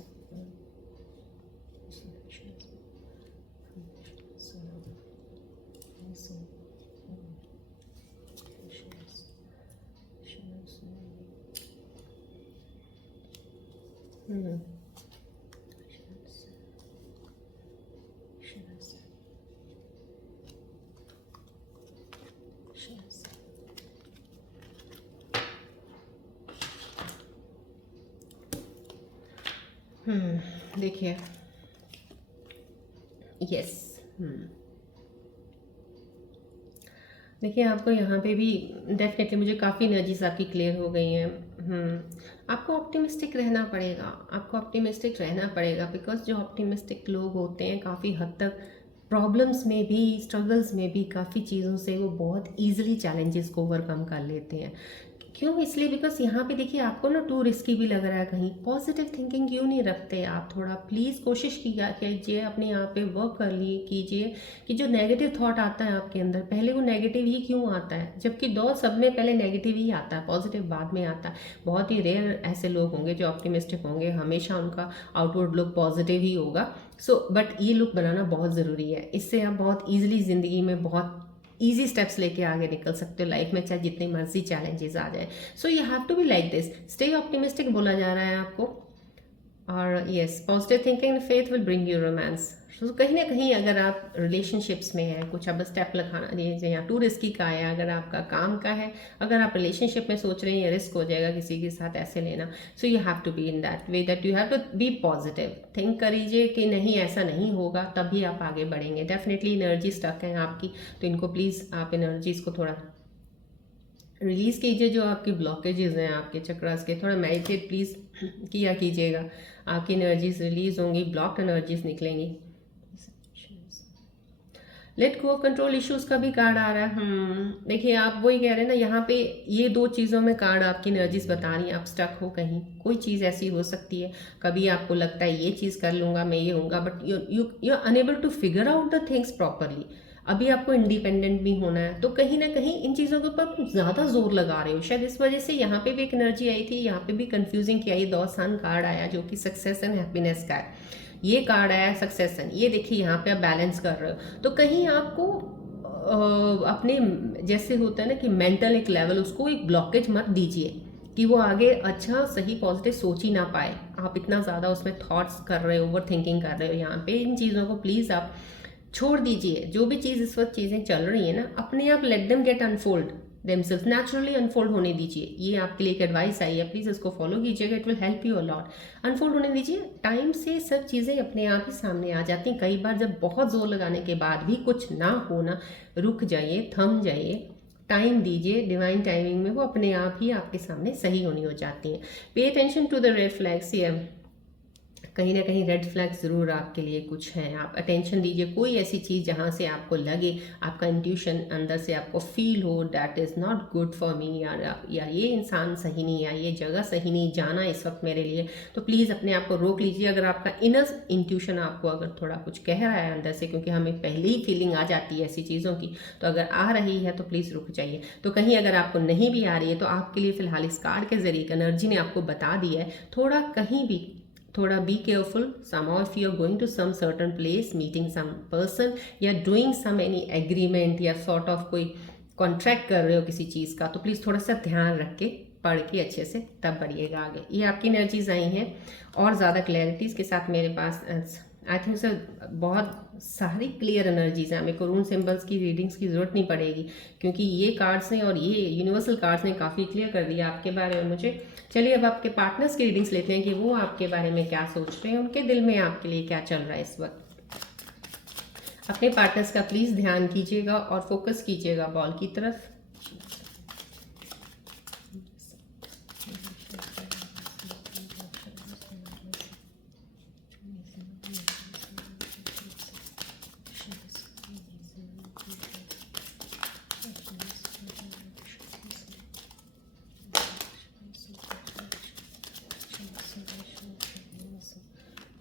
देखिए, यस, देखिए आपको यहाँ पे भी डेफिनेटली मुझे काफ़ी एनर्जीज आपकी क्लियर हो गई हैं। आपको ऑप्टिमिस्टिक रहना पड़ेगा, आपको ऑप्टिमिस्टिक रहना पड़ेगा, बिकॉज जो ऑप्टिमिस्टिक लोग होते हैं काफ़ी हद तक प्रॉब्लम्स में भी, स्ट्रगल्स में भी, काफ़ी चीज़ों से वो बहुत ईजिली चैलेंजेस को ओवरकम कर लेते हैं। क्यों? इसलिए बिकॉज यहाँ पे देखिए आपको ना टू रिस्की भी लग रहा है कहीं, पॉजिटिव थिंकिंग क्यों नहीं रखते आप? थोड़ा प्लीज़ कोशिश किया कीजिए, अपने आप पे वर्क कर लिए कीजिए कि जो नेगेटिव थॉट आता है आपके अंदर, पहले वो नेगेटिव ही क्यों आता है? जबकि दो सब में पहले नेगेटिव ही आता है, पॉजिटिव बाद में आता है। बहुत ही रेयर ऐसे लोग होंगे जो ऑप्टिमिस्टिक होंगे, हमेशा उनका आउटवर्ड लुक पॉजिटिव ही होगा। बट ये लुक बनाना बहुत ज़रूरी है, इससे आप बहुत ईजिली ज़िंदगी में बहुत ईजी स्टेप्स लेके आगे निकल सकते हो लाइफ में, चाहे जितने मर्जी चैलेंजेस आ जाए। So you have to be like this, stay optimistic बोला जा रहा है आपको। और yes, positive thinking and faith will bring you romance. तो कहीं ना कहीं अगर आप रिलेशनशिप्स में हैं, कुछ अब स्टेप लगाना दीजिए, या टू रिस्की का है, अगर आपका काम का है, अगर आप रिलेशनशिप में सोच रहे हैं ये रिस्क हो जाएगा किसी के साथ ऐसे लेना, so you have to be in that way that you have to be positive. Think करिए कि नहीं ऐसा नहीं होगा, तभी आप आगे बढ़ेंगे। डेफिनेटली एनर्जी स्टक है आपकी, तो इनको प्लीज़ आप एनर्जीज को थोड़ा रिलीज़ कीजिए। जो आपकी ब्लॉकेजेस हैं आपके चक्रास के, थोड़ा मेडिटेट प्लीज़ किया कीजिएगा, आपकी एनर्जीज रिलीज होंगी, ब्लॉक्ड एनर्जीज निकलेंगी। लेट गो कंट्रोल इश्यूज का भी कार्ड आ रहा है। देखिए आप वही कह रहे हैं ना, यहाँ पे ये दो चीज़ों में कार्ड आपकी एनर्जीज बता रही हैं, आप स्टक हो कहीं, कोई चीज़ ऐसी हो सकती है, कभी आपको लगता है ये चीज़ कर लूँगा मैं, ये होऊंगा, but you are unable to figure out the things properly. अभी आपको इंडिपेंडेंट भी होना है, तो कहीं ना कहीं इन चीज़ों के ऊपर ज़्यादा जोर लगा रहे हो शायद, इस वजह से यहाँ पे भी एक एनर्जी आई थी, यहाँ पे भी कंफ्यूजिंग किया। ये 2 सन कार्ड आया जो कि सक्सेस एंड हैप्पीनेस का है, ये कार्ड आया सक्सेसन। ये देखिए यहाँ पे आप बैलेंस कर रहे हो, तो कहीं आपको अपने जैसे होता है ना कि मेंटल एक लेवल, उसको एक ब्लॉकेज मत दीजिए कि वो आगे अच्छा सही पॉजिटिव सोच ही ना पाए। आप इतना ज़्यादा उसमें थॉट्स कर रहे हो, ओवर थिंकिंग कर रहे हो, यहाँ पे इन चीज़ों को प्लीज़ आप छोड़ दीजिए। जो भी चीज़ इस वक्त चीज़ें चल रही है ना, अपने आप let them get unfold themself, naturally unfold होने दीजिए। ये आपके लिए एक एडवाइस आई है, प्लीज़ इसको फॉलो कीजिएगा, it will help you a lot. Unfold होने दीजिए, टाइम से सब चीज़ें अपने आप ही सामने आ जाती हैं। कई बार जब बहुत जोर लगाने के बाद भी कुछ ना होना, रुक जाइए, थम जाइए, टाइम दीजिए, डिवाइन टाइमिंग में वो अपने आप ही आपके सामने सही होनी हो जाती हैं। Pay attention to the red flags. ये कहीं ना कहीं रेड फ्लैग ज़रूर आपके लिए कुछ हैं, आप अटेंशन दीजिए। कोई ऐसी चीज़ जहाँ से आपको लगे, आपका इंट्यूशन अंदर से आपको फील हो that is not good for me, या ये इंसान सही नहीं, या ये जगह सही नहीं, जाना इस वक्त मेरे लिए, तो प्लीज़ अपने आप को रोक लीजिए। अगर आपका इनर इंट्यूशन आपको अगर थोड़ा कुछ कह रहा है अंदर से, क्योंकि हमें पहले ही फीलिंग आ जाती है ऐसी चीज़ों की, तो अगर आ रही है तो प्लीज़ रुक जाइए। तो कहीं अगर आपको नहीं भी आ रही है, तो आपके लिए फ़िलहाल इस कार्ड के ज़रिए एनर्जी ने आपको बता दिया है, थोड़ा be careful. somehow if you are going to some certain place, meeting some person, या doing some any agreement, या sort of कोई कॉन्ट्रैक्ट कर रहे हो किसी चीज़ का, तो प्लीज़ थोड़ा सा ध्यान रख के पढ़ के अच्छे से तब बढ़िएगा आगे। ये आपकी एनर्जीज आई हैं, और ज़्यादा क्लैरिटीज़ के साथ मेरे पास आई थिंक सर बहुत सारी क्लियर एनर्जीज हैं। मेरे को रून सिंबल्स की रीडिंग्स की ज़रूरत नहीं पड़ेगी, क्योंकि ये कार्ड्स ने और ये यूनिवर्सल कार्ड्स ने काफ़ी क्लियर कर दिया आपके बारे में मुझे। चलिए अब आपके पार्टनर्स की रीडिंग्स लेते हैं कि वो आपके बारे में क्या सोच रहे हैं, उनके दिल में आपके लिए क्या चल रहा है इस वक्त। अपने पार्टनर्स का प्लीज़ ध्यान कीजिएगा और फोकस कीजिएगा बॉल की तरफ।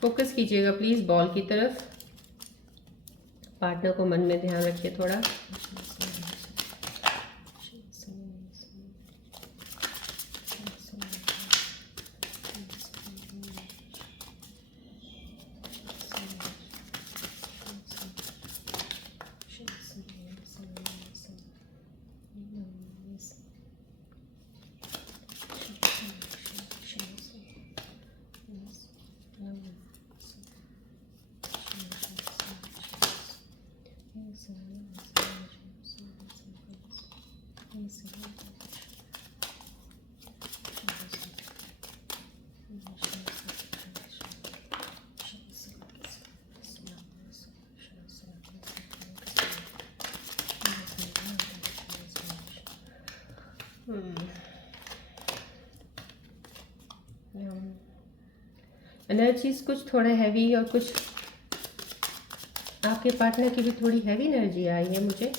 फोकस कीजिएगा प्लीज़ बॉल की तरफ। पार्टनर को मन में ध्यान रखिए थोड़ा। एनर्जीज कुछ थोड़ा हैवी और कुछ आपके पार्टनर की भी थोड़ी हैवी एनर्जी आई है मुझे।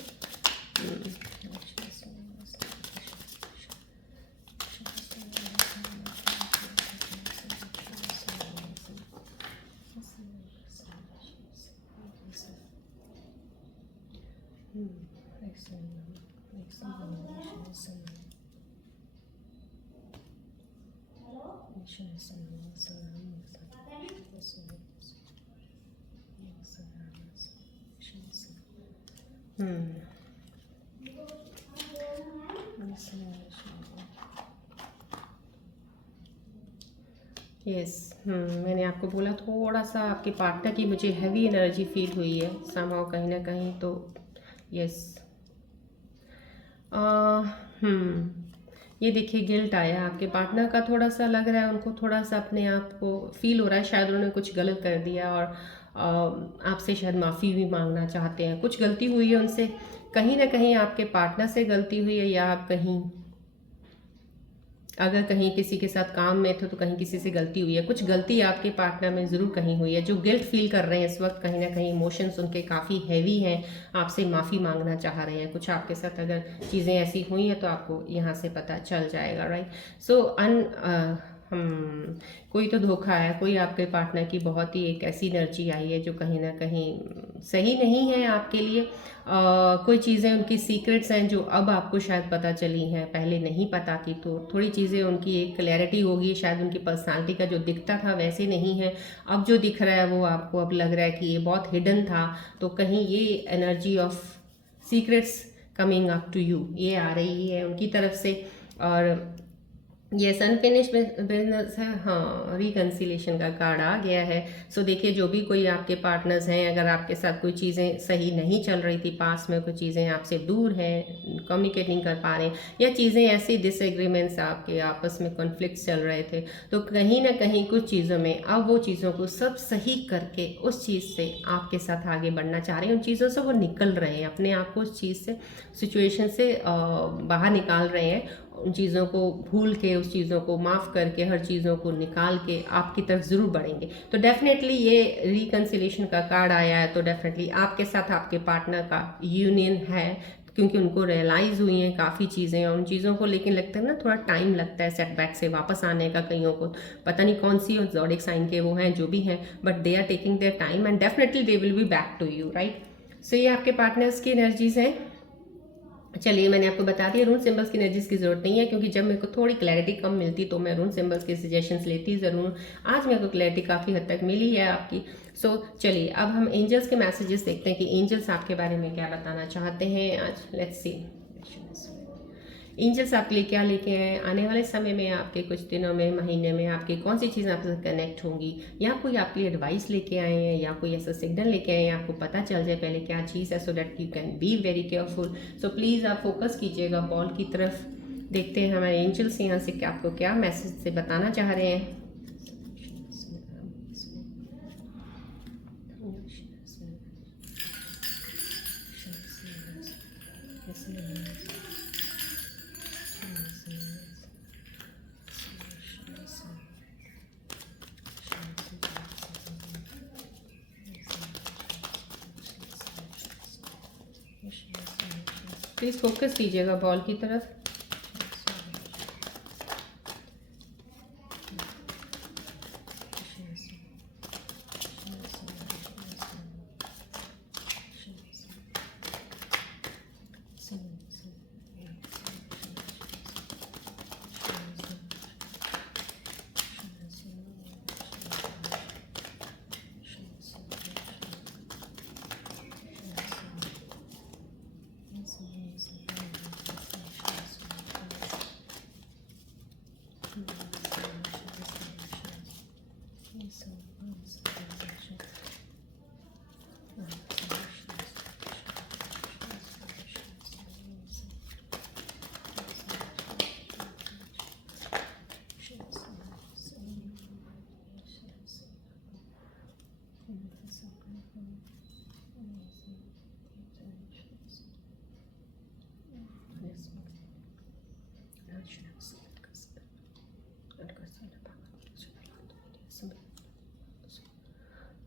यस, मैंने आपको बोला थोड़ा सा आपके पार्टनर की मुझे हैवी एनर्जी फील हुई है समहाउ कहीं ना कहीं, तो यस। ये देखिए गिल्ट आया आपके पार्टनर का, थोड़ा सा लग रहा है उनको, थोड़ा सा अपने आप को फील हो रहा है शायद उन्होंने कुछ गलत कर दिया और आपसे शायद माफ़ी भी मांगना चाहते हैं। कुछ गलती हुई है उनसे, कहीं ना कहीं आपके पार्टनर से गलती हुई है, या आप कहीं अगर कहीं किसी के साथ काम में थे तो कहीं किसी से गलती हुई है। कुछ गलती आपके पार्टनर में ज़रूर कहीं हुई है, जो गिल्ट फील कर रहे हैं इस वक्त, कहीं ना कहीं इमोशंस उनके काफ़ी हैवी हैं, आपसे माफ़ी मांगना चाह रहे हैं। कुछ आपके साथ अगर चीज़ें ऐसी हुई हैं तो आपको यहाँ से पता चल जाएगा, राइट। सो कोई तो धोखा है, कोई आपके पार्टनर की बहुत ही एक ऐसी एनर्जी आई है जो कहीं ना कहीं सही नहीं है आपके लिए। कोई चीज़ें उनकी सीक्रेट्स हैं जो अब आपको शायद पता चली हैं, पहले नहीं पता थी, तो थोड़ी चीज़ें उनकी एक क्लैरिटी होगी। शायद उनकी पर्सनालिटी का जो दिखता था वैसे नहीं है, अब जो दिख रहा है वो आपको अब लग रहा है कि ये बहुत हिडन था। तो कहीं ये energy of secrets coming up to you ये आ रही है उनकी तरफ से। और यस, अनफिनिश्ड बिजनेस है, हाँ, रिकन्सिलेशन का कार्ड आ गया है। सो देखिए, जो भी कोई आपके पार्टनर्स हैं, अगर आपके साथ कोई चीज़ें सही नहीं चल रही थी पास में, कोई चीज़ें आपसे दूर हैं, कम्युनिकेट नहीं कर पा रहे, या चीज़ें ऐसी डिसएग्रीमेंट्स आपके आपस में कॉन्फ्लिक्ट्स चल रहे थे, तो कहीं ना कहीं कुछ चीज़ों में अब वो चीज़ों को सब सही करके उस चीज़ से आपके साथ आगे बढ़ना चाह रहे हैं। उन चीज़ों से वो निकल रहे हैं, अपने आप को उस चीज़ से, सिचुएशन से बाहर निकाल रहे हैं। उन चीज़ों को भूल के, उस चीज़ों को माफ़ करके, हर चीज़ों को निकाल के आपकी तरफ ज़रूर बढ़ेंगे। तो डेफिनेटली ये रिकन्सिलेशन का कार्ड आया है, तो डेफिनेटली आपके साथ आपके पार्टनर का यूनियन है, क्योंकि उनको रियलाइज़ हुई हैं काफ़ी चीज़ें, और उन चीज़ों को लेकिन लगता है ना थोड़ा टाइम लगता है सेटबैक से वापस आने का। कईयों को पता नहीं कौन सी और ज़ोडिक साइन के वो हैं जो भी हैं, but they are taking their time and definitely they will be back to you, right. So ये आपके पार्टनर्स की एनर्जीज हैं। चलिए, मैंने आपको बता दिया, रून सिंबल्स की एनर्जीज की जरूरत नहीं है, क्योंकि जब मेरे को थोड़ी क्लैरिटी कम मिलती तो मैं रून सिंबल्स के सजेशंस लेती ज़रूर। आज मेरे को क्लैरिटी काफ़ी हद तक मिली है आपकी। सो चलिए, अब हम एंजल्स के मैसेजेस देखते हैं कि एंजल्स आपके बारे में क्या बताना चाहते हैं आज। लेट्स सी एंजल्स आपके लिए क्या लेके आए आने वाले समय में, आपके कुछ दिनों में, महीने में, आपकी कौन सी चीज़ें आपसे कनेक्ट होंगी, या कोई आपके लिए एडवाइस लेके आए हैं, या कोई ऐसा सिग्नल लेके आए हैं आपको पता चल जाए पहले क्या चीज़ है, so that you can be very careful. So please आप फोकस कीजिएगा बॉल की तरफ। देखते हैं हमारे एंजल्स यहाँ से क्या आपको क्या मैसेज से बताना चाह रहे हैं। प्लीज़ फोकस कीजिएगा बॉल की तरफ।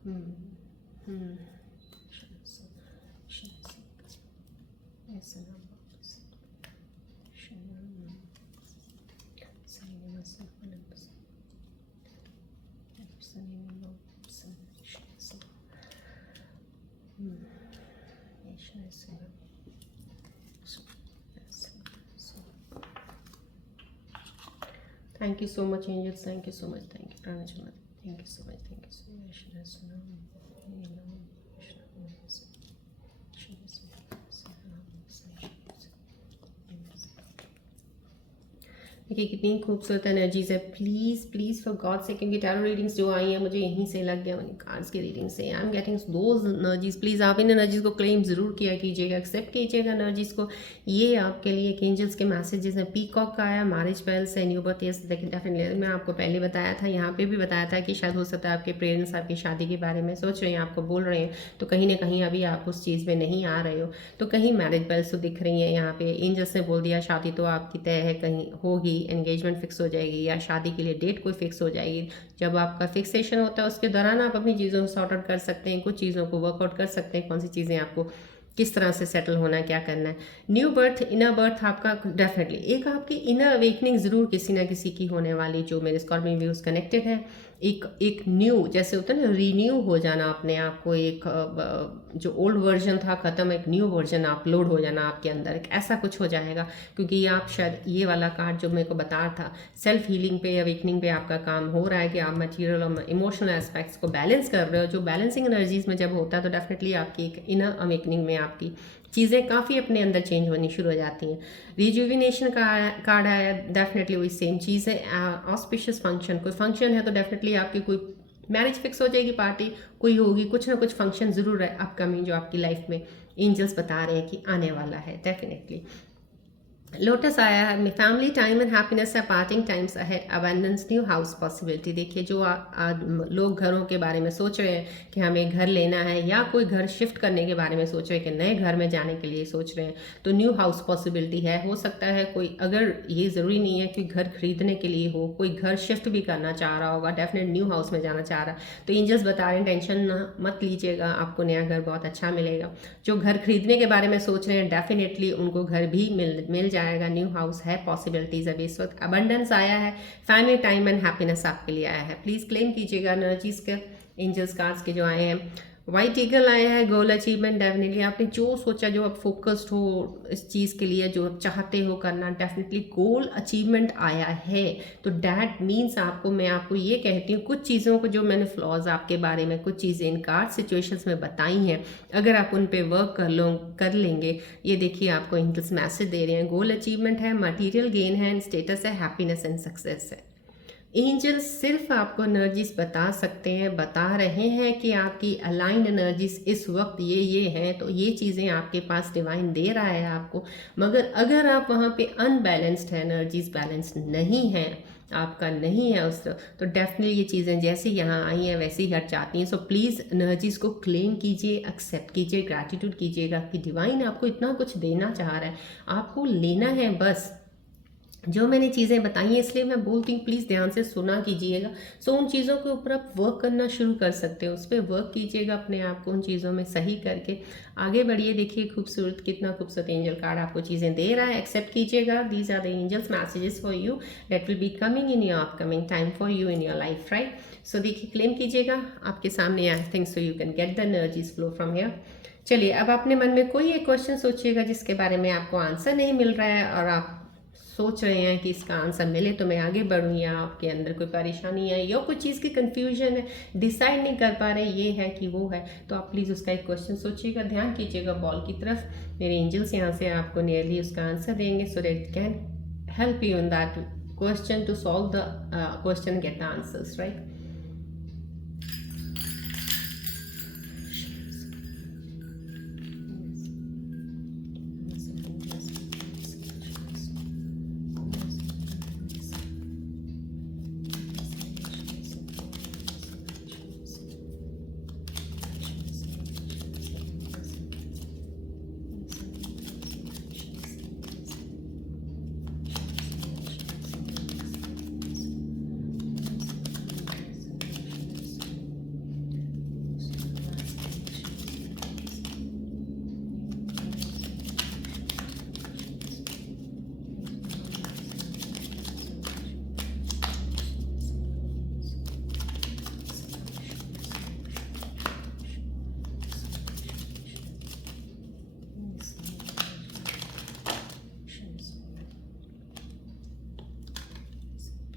Hmm. Hmm. Yes, and thank you so much, angels. Thank you so much. Thank you, Pranajama. Thank you so much. Thank you so much. देखिए कितनी खूबसूरत एनर्जीज है। प्लीज़ प्लीज़ फॉर गॉड से, क्योंकि tarot readings जो आई हैं मुझे यहीं से लग गया, मैंने कार्ड्स की रीडिंग से आई am getting those energies. Please आप इन एनर्जीज को क्लेम ज़रूर किया कीजिएगा, एक्सेप्ट कीजिएगा एनर्जीज को। ये आपके लिए एक एंजल्स के मैसेजेस हैं। पीकॉक का आया, मैरिज पेल्स है, न्यू बर्थ। यस डेफिनेटली, मैं आपको पहले बताया था, यहाँ पे भी बताया था कि शायद हो सकता है आपके पेरेंट्स आपकी शादी के बारे में सोच रहे हैं, आपको बोल रहे हैं, तो कहीं ना कहीं अभी आप उस चीज़ में नहीं आ रहे हो। तो कहीं मैरिज पेल्स तो दिख रही हैं यहाँ पे, एंजल्स ने बोल दिया शादी तो आपकी तय है, कहीं होगी, एंगेजमेंट फिक्स हो जाएगी या शादी के लिए डेट कोई फिक्स हो जाएगी। जब आपका फिक्सेशन होता है उसके दौरान आप अपनी चीज़ों को सॉर्ट आउट कर सकते हैं, कुछ चीज़ों को वर्कआउट कर सकते हैं, कौन सी चीज़ें आपको किस तरह से सेटल होना है, क्या करना है। न्यू बर्थ, इनर बर्थ आपका डेफिनेटली एक आपकी इनर अवेकनिंग ज़रूर किसी ना किसी की होने वाली, जो मेरे स्कॉर्पियो व्यूज़ कनेक्टेड है। एक न्यू, जैसे होता है ना, रीन्यू हो जाना अपने आप को, एक जो ओल्ड वर्जन था ख़त्म, एक न्यू वर्जन अपलोड हो जाना आपके अंदर, एक ऐसा कुछ हो जाएगा। क्योंकि आप शायद ये वाला कार्ड जो मेरे को बता रहा था, सेल्फ हीलिंग पे, अवेकनिंग पे आपका काम हो रहा है कि आप मटीरियल और इमोशनल एस्पेक्ट्स को बैलेंस कर रहे हो। जो बैलेंसिंग एनर्जीज में जब होता है तो डेफिनेटली आपकी एक इनर अवेकनिंग में आपकी चीज़ें काफ़ी अपने अंदर चेंज होनी शुरू हो जाती हैं। रिजुविनेशन का कार्ड आया, डेफिनेटली वही सेम चीज़ है। ऑस्पिशियस फंक्शन, कोई फंक्शन है तो डेफिनेटली आपकी कोई मैरिज फिक्स हो जाएगी, पार्टी कोई होगी, कुछ ना कुछ फंक्शन ज़रूर है अपकमिंग जो आपकी लाइफ में एंजल्स बता रहे हैं कि आने वाला है डेफिनेटली। लोटस आया है, फैमिली टाइम एंड हैप्पीनेस है, parting times ahead, abundance, new house possibility. देखिए जो लोग घरों के बारे में सोच रहे हैं कि हमें घर लेना है, या कोई घर शिफ्ट करने के बारे में सोच रहे हैं कि नए घर में जाने के लिए सोच रहे हैं, तो न्यू हाउस पॉसिबिलिटी है। हो सकता है कोई, अगर ये ज़रूरी नहीं है कि घर खरीदने के लिए हो, कोई घर शिफ्ट भी करना चाह रहा होगा, डेफिनेट न्यू हाउस में जाना चाह रहा है, तो एंजल्स बता रहे हैं टेंशन मत लीजिएगा, आपको नया घर बहुत अच्छा मिलेगा। जो घर खरीदने के बारे में सोच रहे हैं डेफिनेटली उनको घर भी मिल जाएगा, न्यू हाउस है, पॉसिबिलिटीज अभी इस वक्त। अबंडेंस आया है, फैमिली टाइम एंड हैप्पीनेस आपके लिए आया है। प्लीज क्लेम कीजिएगा एनर्जीज के, एंजल्स कार्ड्स के जो आए हैं। वाइट ईगल आया है, गोल अचीवमेंट। डेफिनेटली आपने जो सोचा, जो आप फोकस्ड हो इस चीज़ के लिए, जो आप चाहते हो करना, डेफिनेटली गोल अचीवमेंट आया है। तो डैट मीन्स आपको, मैं आपको ये कहती हूँ, कुछ चीज़ों को जो मैंने फ्लॉज आपके बारे में कुछ चीज़ें इन कार्ड सिचुएशंस में बताई हैं, अगर आप उन पे वर्क कर लेंगे, ये देखिए आपको एंजल्स मैसेज दे रहे हैं। गोल अचीवमेंट है, मटीरियल गेन है, एंड स्टेटस है, हैप्पीनेस एंड सक्सेस है। एंजल्स सिर्फ आपको एनर्जीज बता सकते हैं, बता रहे हैं कि आपकी अलाइंड एनर्जीज इस वक्त ये हैं, तो ये चीज़ें आपके पास डिवाइन दे रहा है आपको। मगर अगर आप वहाँ पे अनबैलेंस्ड है, एनर्जीज बैलेंस नहीं है, आपका नहीं है उस, तो डेफिनेटली ये चीज़ें जैसे यहाँ आई हैं वैसे ही हट जाती हैं। सो प्लीज़ एनर्जीज को क्लेम कीजिए, एक्सेप्ट कीजिए, ग्रैटिट्यूड कीजिएगा कि डिवाइन आपको इतना कुछ देना चाह रहा है, आपको लेना है बस। जो मैंने चीज़ें बताई हैं, इसलिए मैं बोलती हूँ प्लीज़ ध्यान से सुना कीजिएगा। सो उन चीज़ों के ऊपर आप वर्क करना शुरू कर सकते हो, उस पर वर्क कीजिएगा, अपने आप को उन चीज़ों में सही करके आगे बढ़िए। देखिए खूबसूरत, कितना खूबसूरत एंजल कार्ड आपको चीज़ें दे रहा है, एक्सेप्ट कीजिएगा। These are the angels messages for you that will be coming in your upcoming time for you in your life, right. So देखिए क्लेम कीजिएगा, आपके सामने I think so you can get the energies flow from here. चलिए अब अपने मन में कोई एक क्वेश्चन सोचिएगा जिसके बारे में आपको आंसर नहीं मिल रहा है, और आप सोच रहे हैं कि इसका आंसर मिले तो मैं आगे बढ़ूँ, या आपके अंदर कोई परेशानी है या कोई चीज़ की कंफ्यूजन है, डिसाइड नहीं कर पा रहे ये है कि वो है, तो आप प्लीज़ उसका एक क्वेश्चन सोचिएगा, ध्यान कीजिएगा बॉल की तरफ। मेरे एंजल्स यहाँ से आपको नियरली उसका आंसर देंगे, so that can help you in that question to solve the question, get the answers, right.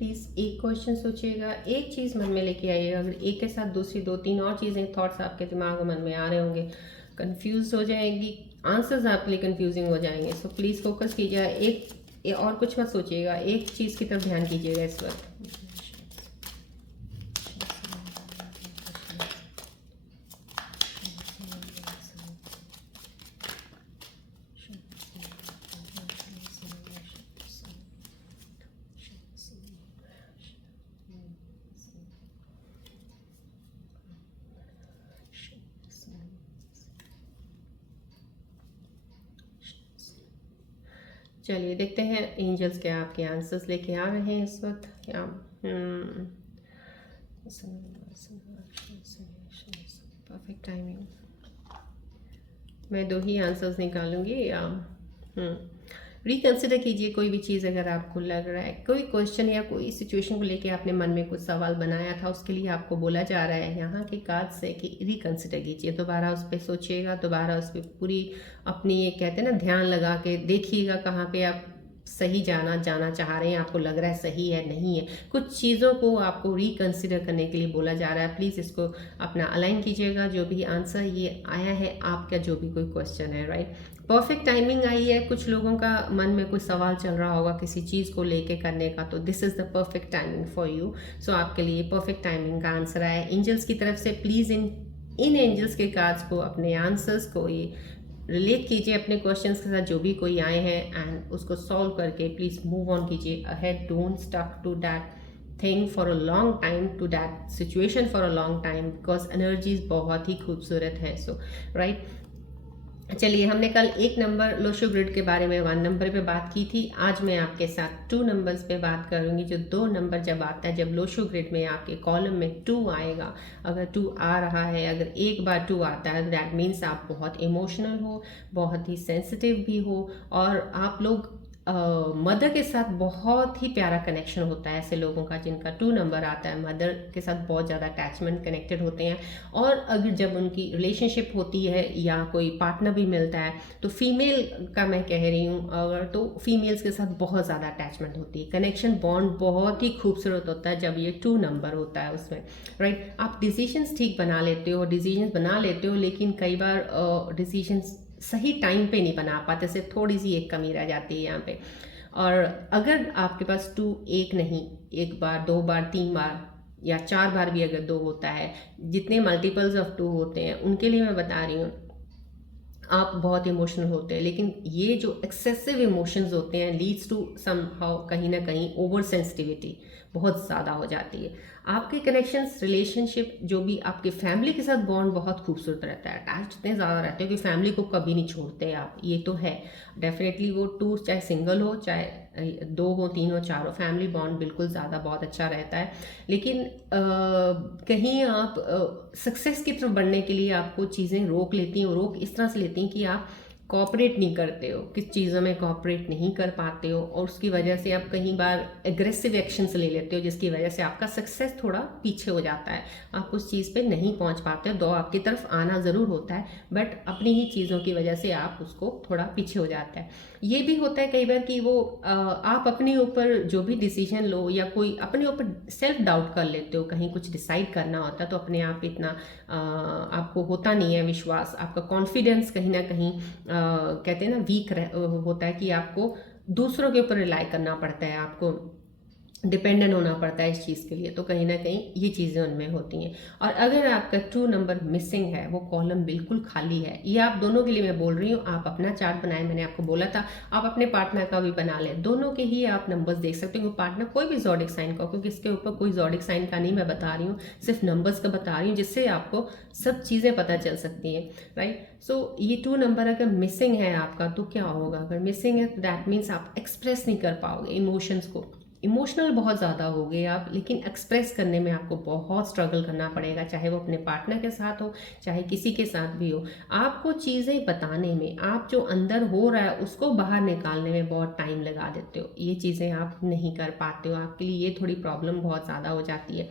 Please एक क्वेश्चन सोचिएगा, एक चीज़ मन में लेके आइएगा। अगर एक के साथ दूसरी 2-3 और चीज़ें, थॉट्स आपके दिमाग और मन में आ रहे होंगे, कंफ्यूज हो जाएगी, आंसर्स आपके लिए कंफ्यूजिंग हो जाएंगे। सो प्लीज़ फोकस कीजिएगा, और कुछ मत सोचिएगा, एक चीज़ की तरफ ध्यान कीजिएगा इस वक्त। चलिए देखते हैं एंजल्स क्या आपके आंसर्स लेके आ रहे हैं इस वक्त। क्या परफेक्ट टाइमिंग। मैं 2 ही आंसर्स निकालूंगी। रिकंसिडर कीजिए कोई भी चीज़ अगर आपको लग रहा है, कोई क्वेश्चन या कोई सिचुएशन को लेके आपने मन में कुछ सवाल बनाया था, उसके लिए आपको बोला जा रहा है यहाँ के कार्ड से कि रिकंसिडर कीजिए, दोबारा उस पर सोचिएगा, दोबारा उस पर पूरी अपनी, ये कहते हैं ना, ध्यान लगा के देखिएगा कहाँ पे आप सही जाना चाह रहे हैं, आपको लग रहा है सही है नहीं है। कुछ चीज़ों को आपको रिकंसिडर करने के लिए बोला जा रहा है। प्लीज़ इसको अपना अलाइन कीजिएगा, जो भी आंसर ये आया है आपका, जो भी कोई क्वेश्चन है, राइट। परफेक्ट टाइमिंग आई है। कुछ लोगों का मन में कोई सवाल चल रहा होगा किसी चीज़ को लेके करने का, तो this is the perfect timing for you. So आपके लिए परफेक्ट टाइमिंग का आंसर आया एंजल्स की तरफ से। प्लीज़ इन एंजल्स के कार्ड्स को, अपने आंसर्स को ये रिलेट कीजिए अपने क्वेश्चंस के साथ जो भी कोई आए हैं, एंड उसको सॉल्व करके प्लीज़ मूव ऑन कीजिए ahead. Don't stuck to that thing for a long time, to that situation for a long time, because energies बहुत ही खूबसूरत है। सो राइट, चलिए हमने कल 1 नंबर लोशो ग्रिड के बारे में 1 नंबर पे बात की थी। आज मैं आपके साथ 2 नंबर्स पे बात करूंगी। जो 2 नंबर जब आता है, जब लोशो ग्रिड में आपके कॉलम में 2 आएगा, अगर 2 आ रहा है, अगर एक बार 2 आता है, दैट मीन्स आप बहुत इमोशनल हो, बहुत ही सेंसिटिव भी हो, और आप लोग मदर के साथ बहुत ही प्यारा कनेक्शन होता है। ऐसे लोगों का जिनका 2 नंबर आता है, मदर के साथ बहुत ज़्यादा अटैचमेंट कनेक्टेड होते हैं। और अगर जब उनकी रिलेशनशिप होती है या कोई पार्टनर भी मिलता है, तो फीमेल का मैं कह रही हूँ, अगर तो फीमेल्स के साथ बहुत ज़्यादा अटैचमेंट होती है, कनेक्शन बॉन्ड बहुत ही खूबसूरत होता है जब ये 2 नंबर होता है उसमें, राइट। आप डिसीजंस ठीक बना लेते हो, लेकिन कई बार डिसीजंस सही टाइम पे नहीं बना पाते, से थोड़ी सी एक कमी रह जाती है यहाँ पे। और अगर आपके पास 2 एक नहीं, 1 बार, 2 बार, 3 बार या 4 बार भी अगर 2 होता है, जितने मल्टीपल्स ऑफ 2 होते हैं उनके लिए मैं बता रही हूँ, आप बहुत इमोशनल होते हैं। लेकिन ये जो एक्सेसिव इमोशंस होते हैं लीड्स टू समहाउ कहीं ना कहीं ओवर सेंसिटिविटी बहुत ज़्यादा हो जाती है। आपके कनेक्शंस, रिलेशनशिप, जो भी आपके फैमिली के साथ बॉन्ड बहुत खूबसूरत रहता है, अटैच इतने ज़्यादा रहते हो कि फैमिली को कभी नहीं छोड़ते आप, ये तो है डेफिनेटली। वो 2 चाहे सिंगल हो, चाहे 2 हो, 3 हो, 4 हो, फैमिली बॉन्ड बिल्कुल ज़्यादा बहुत अच्छा रहता है। लेकिन कहीं आप सक्सेस की तरफ बढ़ने के लिए आपको चीज़ें रोक लेती हैं, रोक इस तरह से लेती हैं कि आप कॉपरेट नहीं करते हो, किस चीज़ों में कॉपरेट नहीं कर पाते हो, और उसकी वजह से आप कई बार एग्रेसिव एक्शंस ले लेते हो, जिसकी वजह से आपका सक्सेस थोड़ा पीछे हो जाता है, आप उस चीज़ पे नहीं पहुंच पाते हो। दो आपकी तरफ आना ज़रूर होता है, बट अपनी ही चीज़ों की वजह से आप उसको थोड़ा पीछे हो जाता है। ये भी होता है कई बार कि वो आप अपने ऊपर जो भी डिसीजन लो, या कोई अपने ऊपर सेल्फ डाउट कर लेते हो, कहीं कुछ डिसाइड करना होता है तो अपने आप इतना आपको होता नहीं है विश्वास, आपका कॉन्फिडेंस कहीं ना कहीं कहते हैं ना वीक होता है, कि आपको दूसरों के ऊपर रिलाई करना पड़ता है, आपको डिपेंडेंट होना पड़ता है इस चीज़ के लिए, तो कहीं ना कहीं ये चीज़ें उनमें होती हैं। और अगर आपका 2 नंबर मिसिंग है, वो कॉलम बिल्कुल खाली है, ये आप दोनों के लिए मैं बोल रही हूँ। आप अपना चार्ट बनाएं, मैंने आपको बोला था आप अपने पार्टनर का भी बना लें, दोनों के ही आप नंबर्स देख सकते हो। पार्टनर कोई भी ज़ोडिक साइन का, क्योंकि इसके ऊपर कोई ज़ोडिक साइन का नहीं मैं बता रही हूँ, सिर्फ नंबर्स का बता रही हूँ, जिससे आपको सब चीज़ें पता चल सकती हैं, राइट। सो ये 2 नंबर अगर मिसिंग है आपका, तो क्या होगा? अगर मिसिंग है तो दैट मीन्स आप एक्सप्रेस नहीं कर पाओगे इमोशंस को, इमोशनल बहुत ज़्यादा हो गए आप, लेकिन एक्सप्रेस करने में आपको बहुत स्ट्रगल करना पड़ेगा, चाहे वो अपने पार्टनर के साथ हो, चाहे किसी के साथ भी हो। आपको चीज़ें बताने में, आप जो अंदर हो रहा है उसको बाहर निकालने में बहुत टाइम लगा देते हो, ये चीज़ें आप नहीं कर पाते हो, आपके लिए ये थोड़ी प्रॉब्लम बहुत ज़्यादा हो जाती है।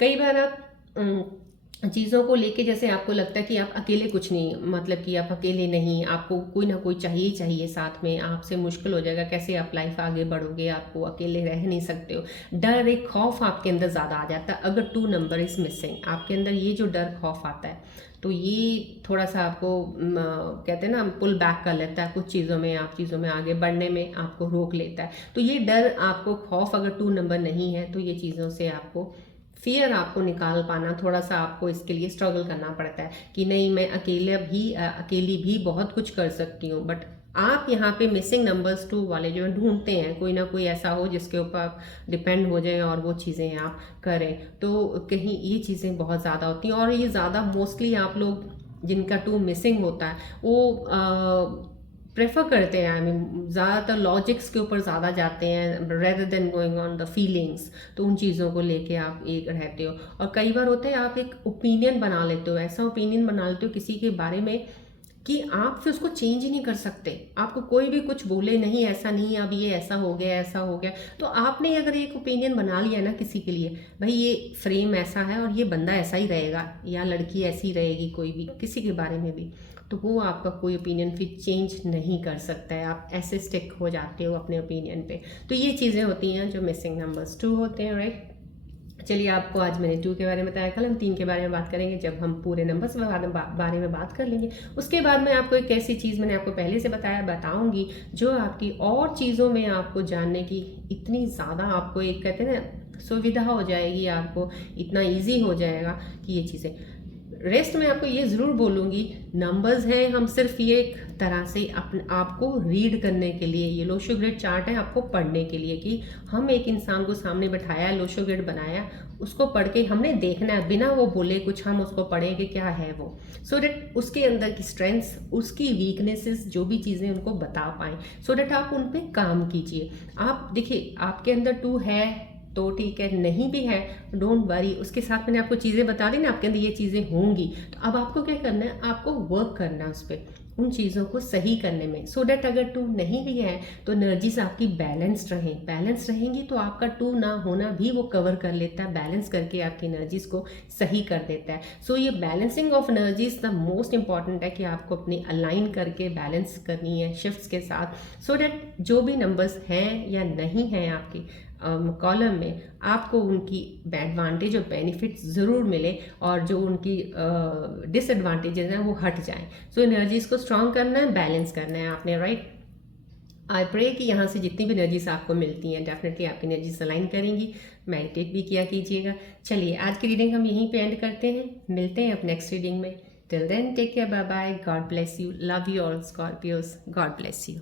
कई बार आप चीज़ों को लेके जैसे आपको लगता है कि आप अकेले कुछ नहीं, मतलब कि आप अकेले नहीं, आपको कोई ना कोई चाहिए ही चाहिए साथ में, आपसे मुश्किल हो जाएगा, कैसे आप लाइफ आगे बढ़ोगे, आपको अकेले रह नहीं सकते हो। डर, एक खौफ आपके अंदर ज़्यादा आ जाता है अगर 2 नंबर इज़ मिसिंग। आपके अंदर ये जो डर खौफ आता है, तो ये थोड़ा सा आपको कहते हैं ना, पुल बैक कर लेता है कुछ चीज़ों में, आप चीज़ों में आगे बढ़ने में आपको रोक लेता है। तो ये डर, आपको खौफ अगर 2 नंबर नहीं है, तो ये चीज़ों से आपको फियर, आपको निकाल पाना, थोड़ा सा आपको इसके लिए स्ट्रगल करना पड़ता है कि नहीं, मैं अकेली भी बहुत कुछ कर सकती हूँ। बट आप यहाँ पे मिसिंग नंबर्स 2 वाले जो ढूंढते हैं, कोई ना कोई ऐसा हो जिसके ऊपर आप डिपेंड हो जाए और वो चीज़ें आप करें, तो कहीं ये चीज़ें बहुत ज़्यादा होती हैं। और ये ज़्यादा मोस्टली आप लोग जिनका 2 मिसिंग होता है, वो प्रेफर करते हैं, आई मीन ज़्यादातर लॉजिक्स के ऊपर ज़्यादा जाते हैं rather than going on the feelings. तो उन चीज़ों को लेके आप एक रहते हो। और कई बार होता है आप एक ओपिनियन बना लेते हो, ऐसा ओपिनियन बना लेते हो किसी के बारे में कि आप फिर उसको चेंज ही नहीं कर सकते। आपको कोई भी कुछ बोले, नहीं ऐसा नहीं, अब ये ऐसा हो गया, ऐसा हो गया, तो आपने अगर एक ओपिनियन बना लिया ना किसी के लिए, भाई ये फ्रेम ऐसा है और ये बंदा ऐसा ही रहेगा या लड़की ऐसी रहेगी, कोई भी किसी के बारे में भी, तो वो आपका कोई ओपिनियन फिर चेंज नहीं कर सकता है। आप ऐसे स्टिक हो जाते हो अपने ओपिनियन पे। तो ये चीज़ें होती हैं जो मिसिंग नंबर्स 2 होते हैं, राइट। चलिए, आपको आज मैंने 2 के बारे में बताया, कल हम 3 के बारे में बात करेंगे जब हम पूरे नंबर्स के बारे में बात कर लेंगे। उसके बाद मैं आपको एक ऐसी चीज़, मैंने आपको पहले से बताऊंगी जो आपकी और चीज़ों में आपको जानने की इतनी ज़्यादा, आपको एक कहते हैं ना, सुविधा हो जाएगी, आपको इतना ईजी हो जाएगा कि ये चीज़ें। रेस्ट में आपको ये ज़रूर बोलूँगी, नंबर्स हैं, हम सिर्फ ये एक तरह से अपने आपको रीड करने के लिए, ये लोशो ग्रिड चार्ट है आपको पढ़ने के लिए, कि हम एक इंसान को सामने बैठाया, लोशो ग्रिड बनाया, उसको पढ़ के हमने देखना है, बिना वो बोले कुछ हम उसको पढ़ें कि क्या है वो, सो डैट उसके अंदर की स्ट्रेंथ्स, उसकी वीकनेसेस, जो भी चीज़ें उनको बता पाएँ, सो डैट आप उन पर काम कीजिए। आप देखिए, आपके अंदर 2 है तो ठीक है, नहीं भी है डोंट वरी, उसके साथ मैंने आपको चीज़ें बता दी ना, आपके अंदर ये चीज़ें होंगी, तो अब आपको क्या करना है, आपको वर्क करना है उस पर, उन चीज़ों को सही करने में, सो डैट अगर 2 नहीं भी है तो एनर्जीज आपकी बैलेंस्ड रहें। बैलेंस रहेंगी तो आपका 2 ना होना भी वो कवर कर लेता है, बैलेंस करके आपकी एनर्जीज को सही कर देता है। सो ये balancing of energies the most important है कि आपको अपनी अलाइन करके बैलेंस करनी है शिफ्ट्स के साथ, सो डैट जो भी नंबर्स हैं या नहीं हैं आपकी कॉलम में, आपको उनकी एडवांटेज और बेनिफिट्स ज़रूर मिले और जो उनकी डिसएडवांटेजेस हैं वो हट जाएं। सो एनर्जीज को स्ट्रॉन्ग करना है, बैलेंस करना है आपने, राइट। आई प्रे कि यहाँ से जितनी भी एनर्जीज आपको मिलती हैं, डेफिनेटली आपकी एनर्जीज अलाइन करेंगी। मेडिटेट भी किया कीजिएगा। चलिए, आज की रीडिंग हम यहीं पे एंड करते हैं, मिलते हैं अब नेक्स्ट रीडिंग में। Till then take care, bye bye, God bless you, love you all Scorpios, God bless you.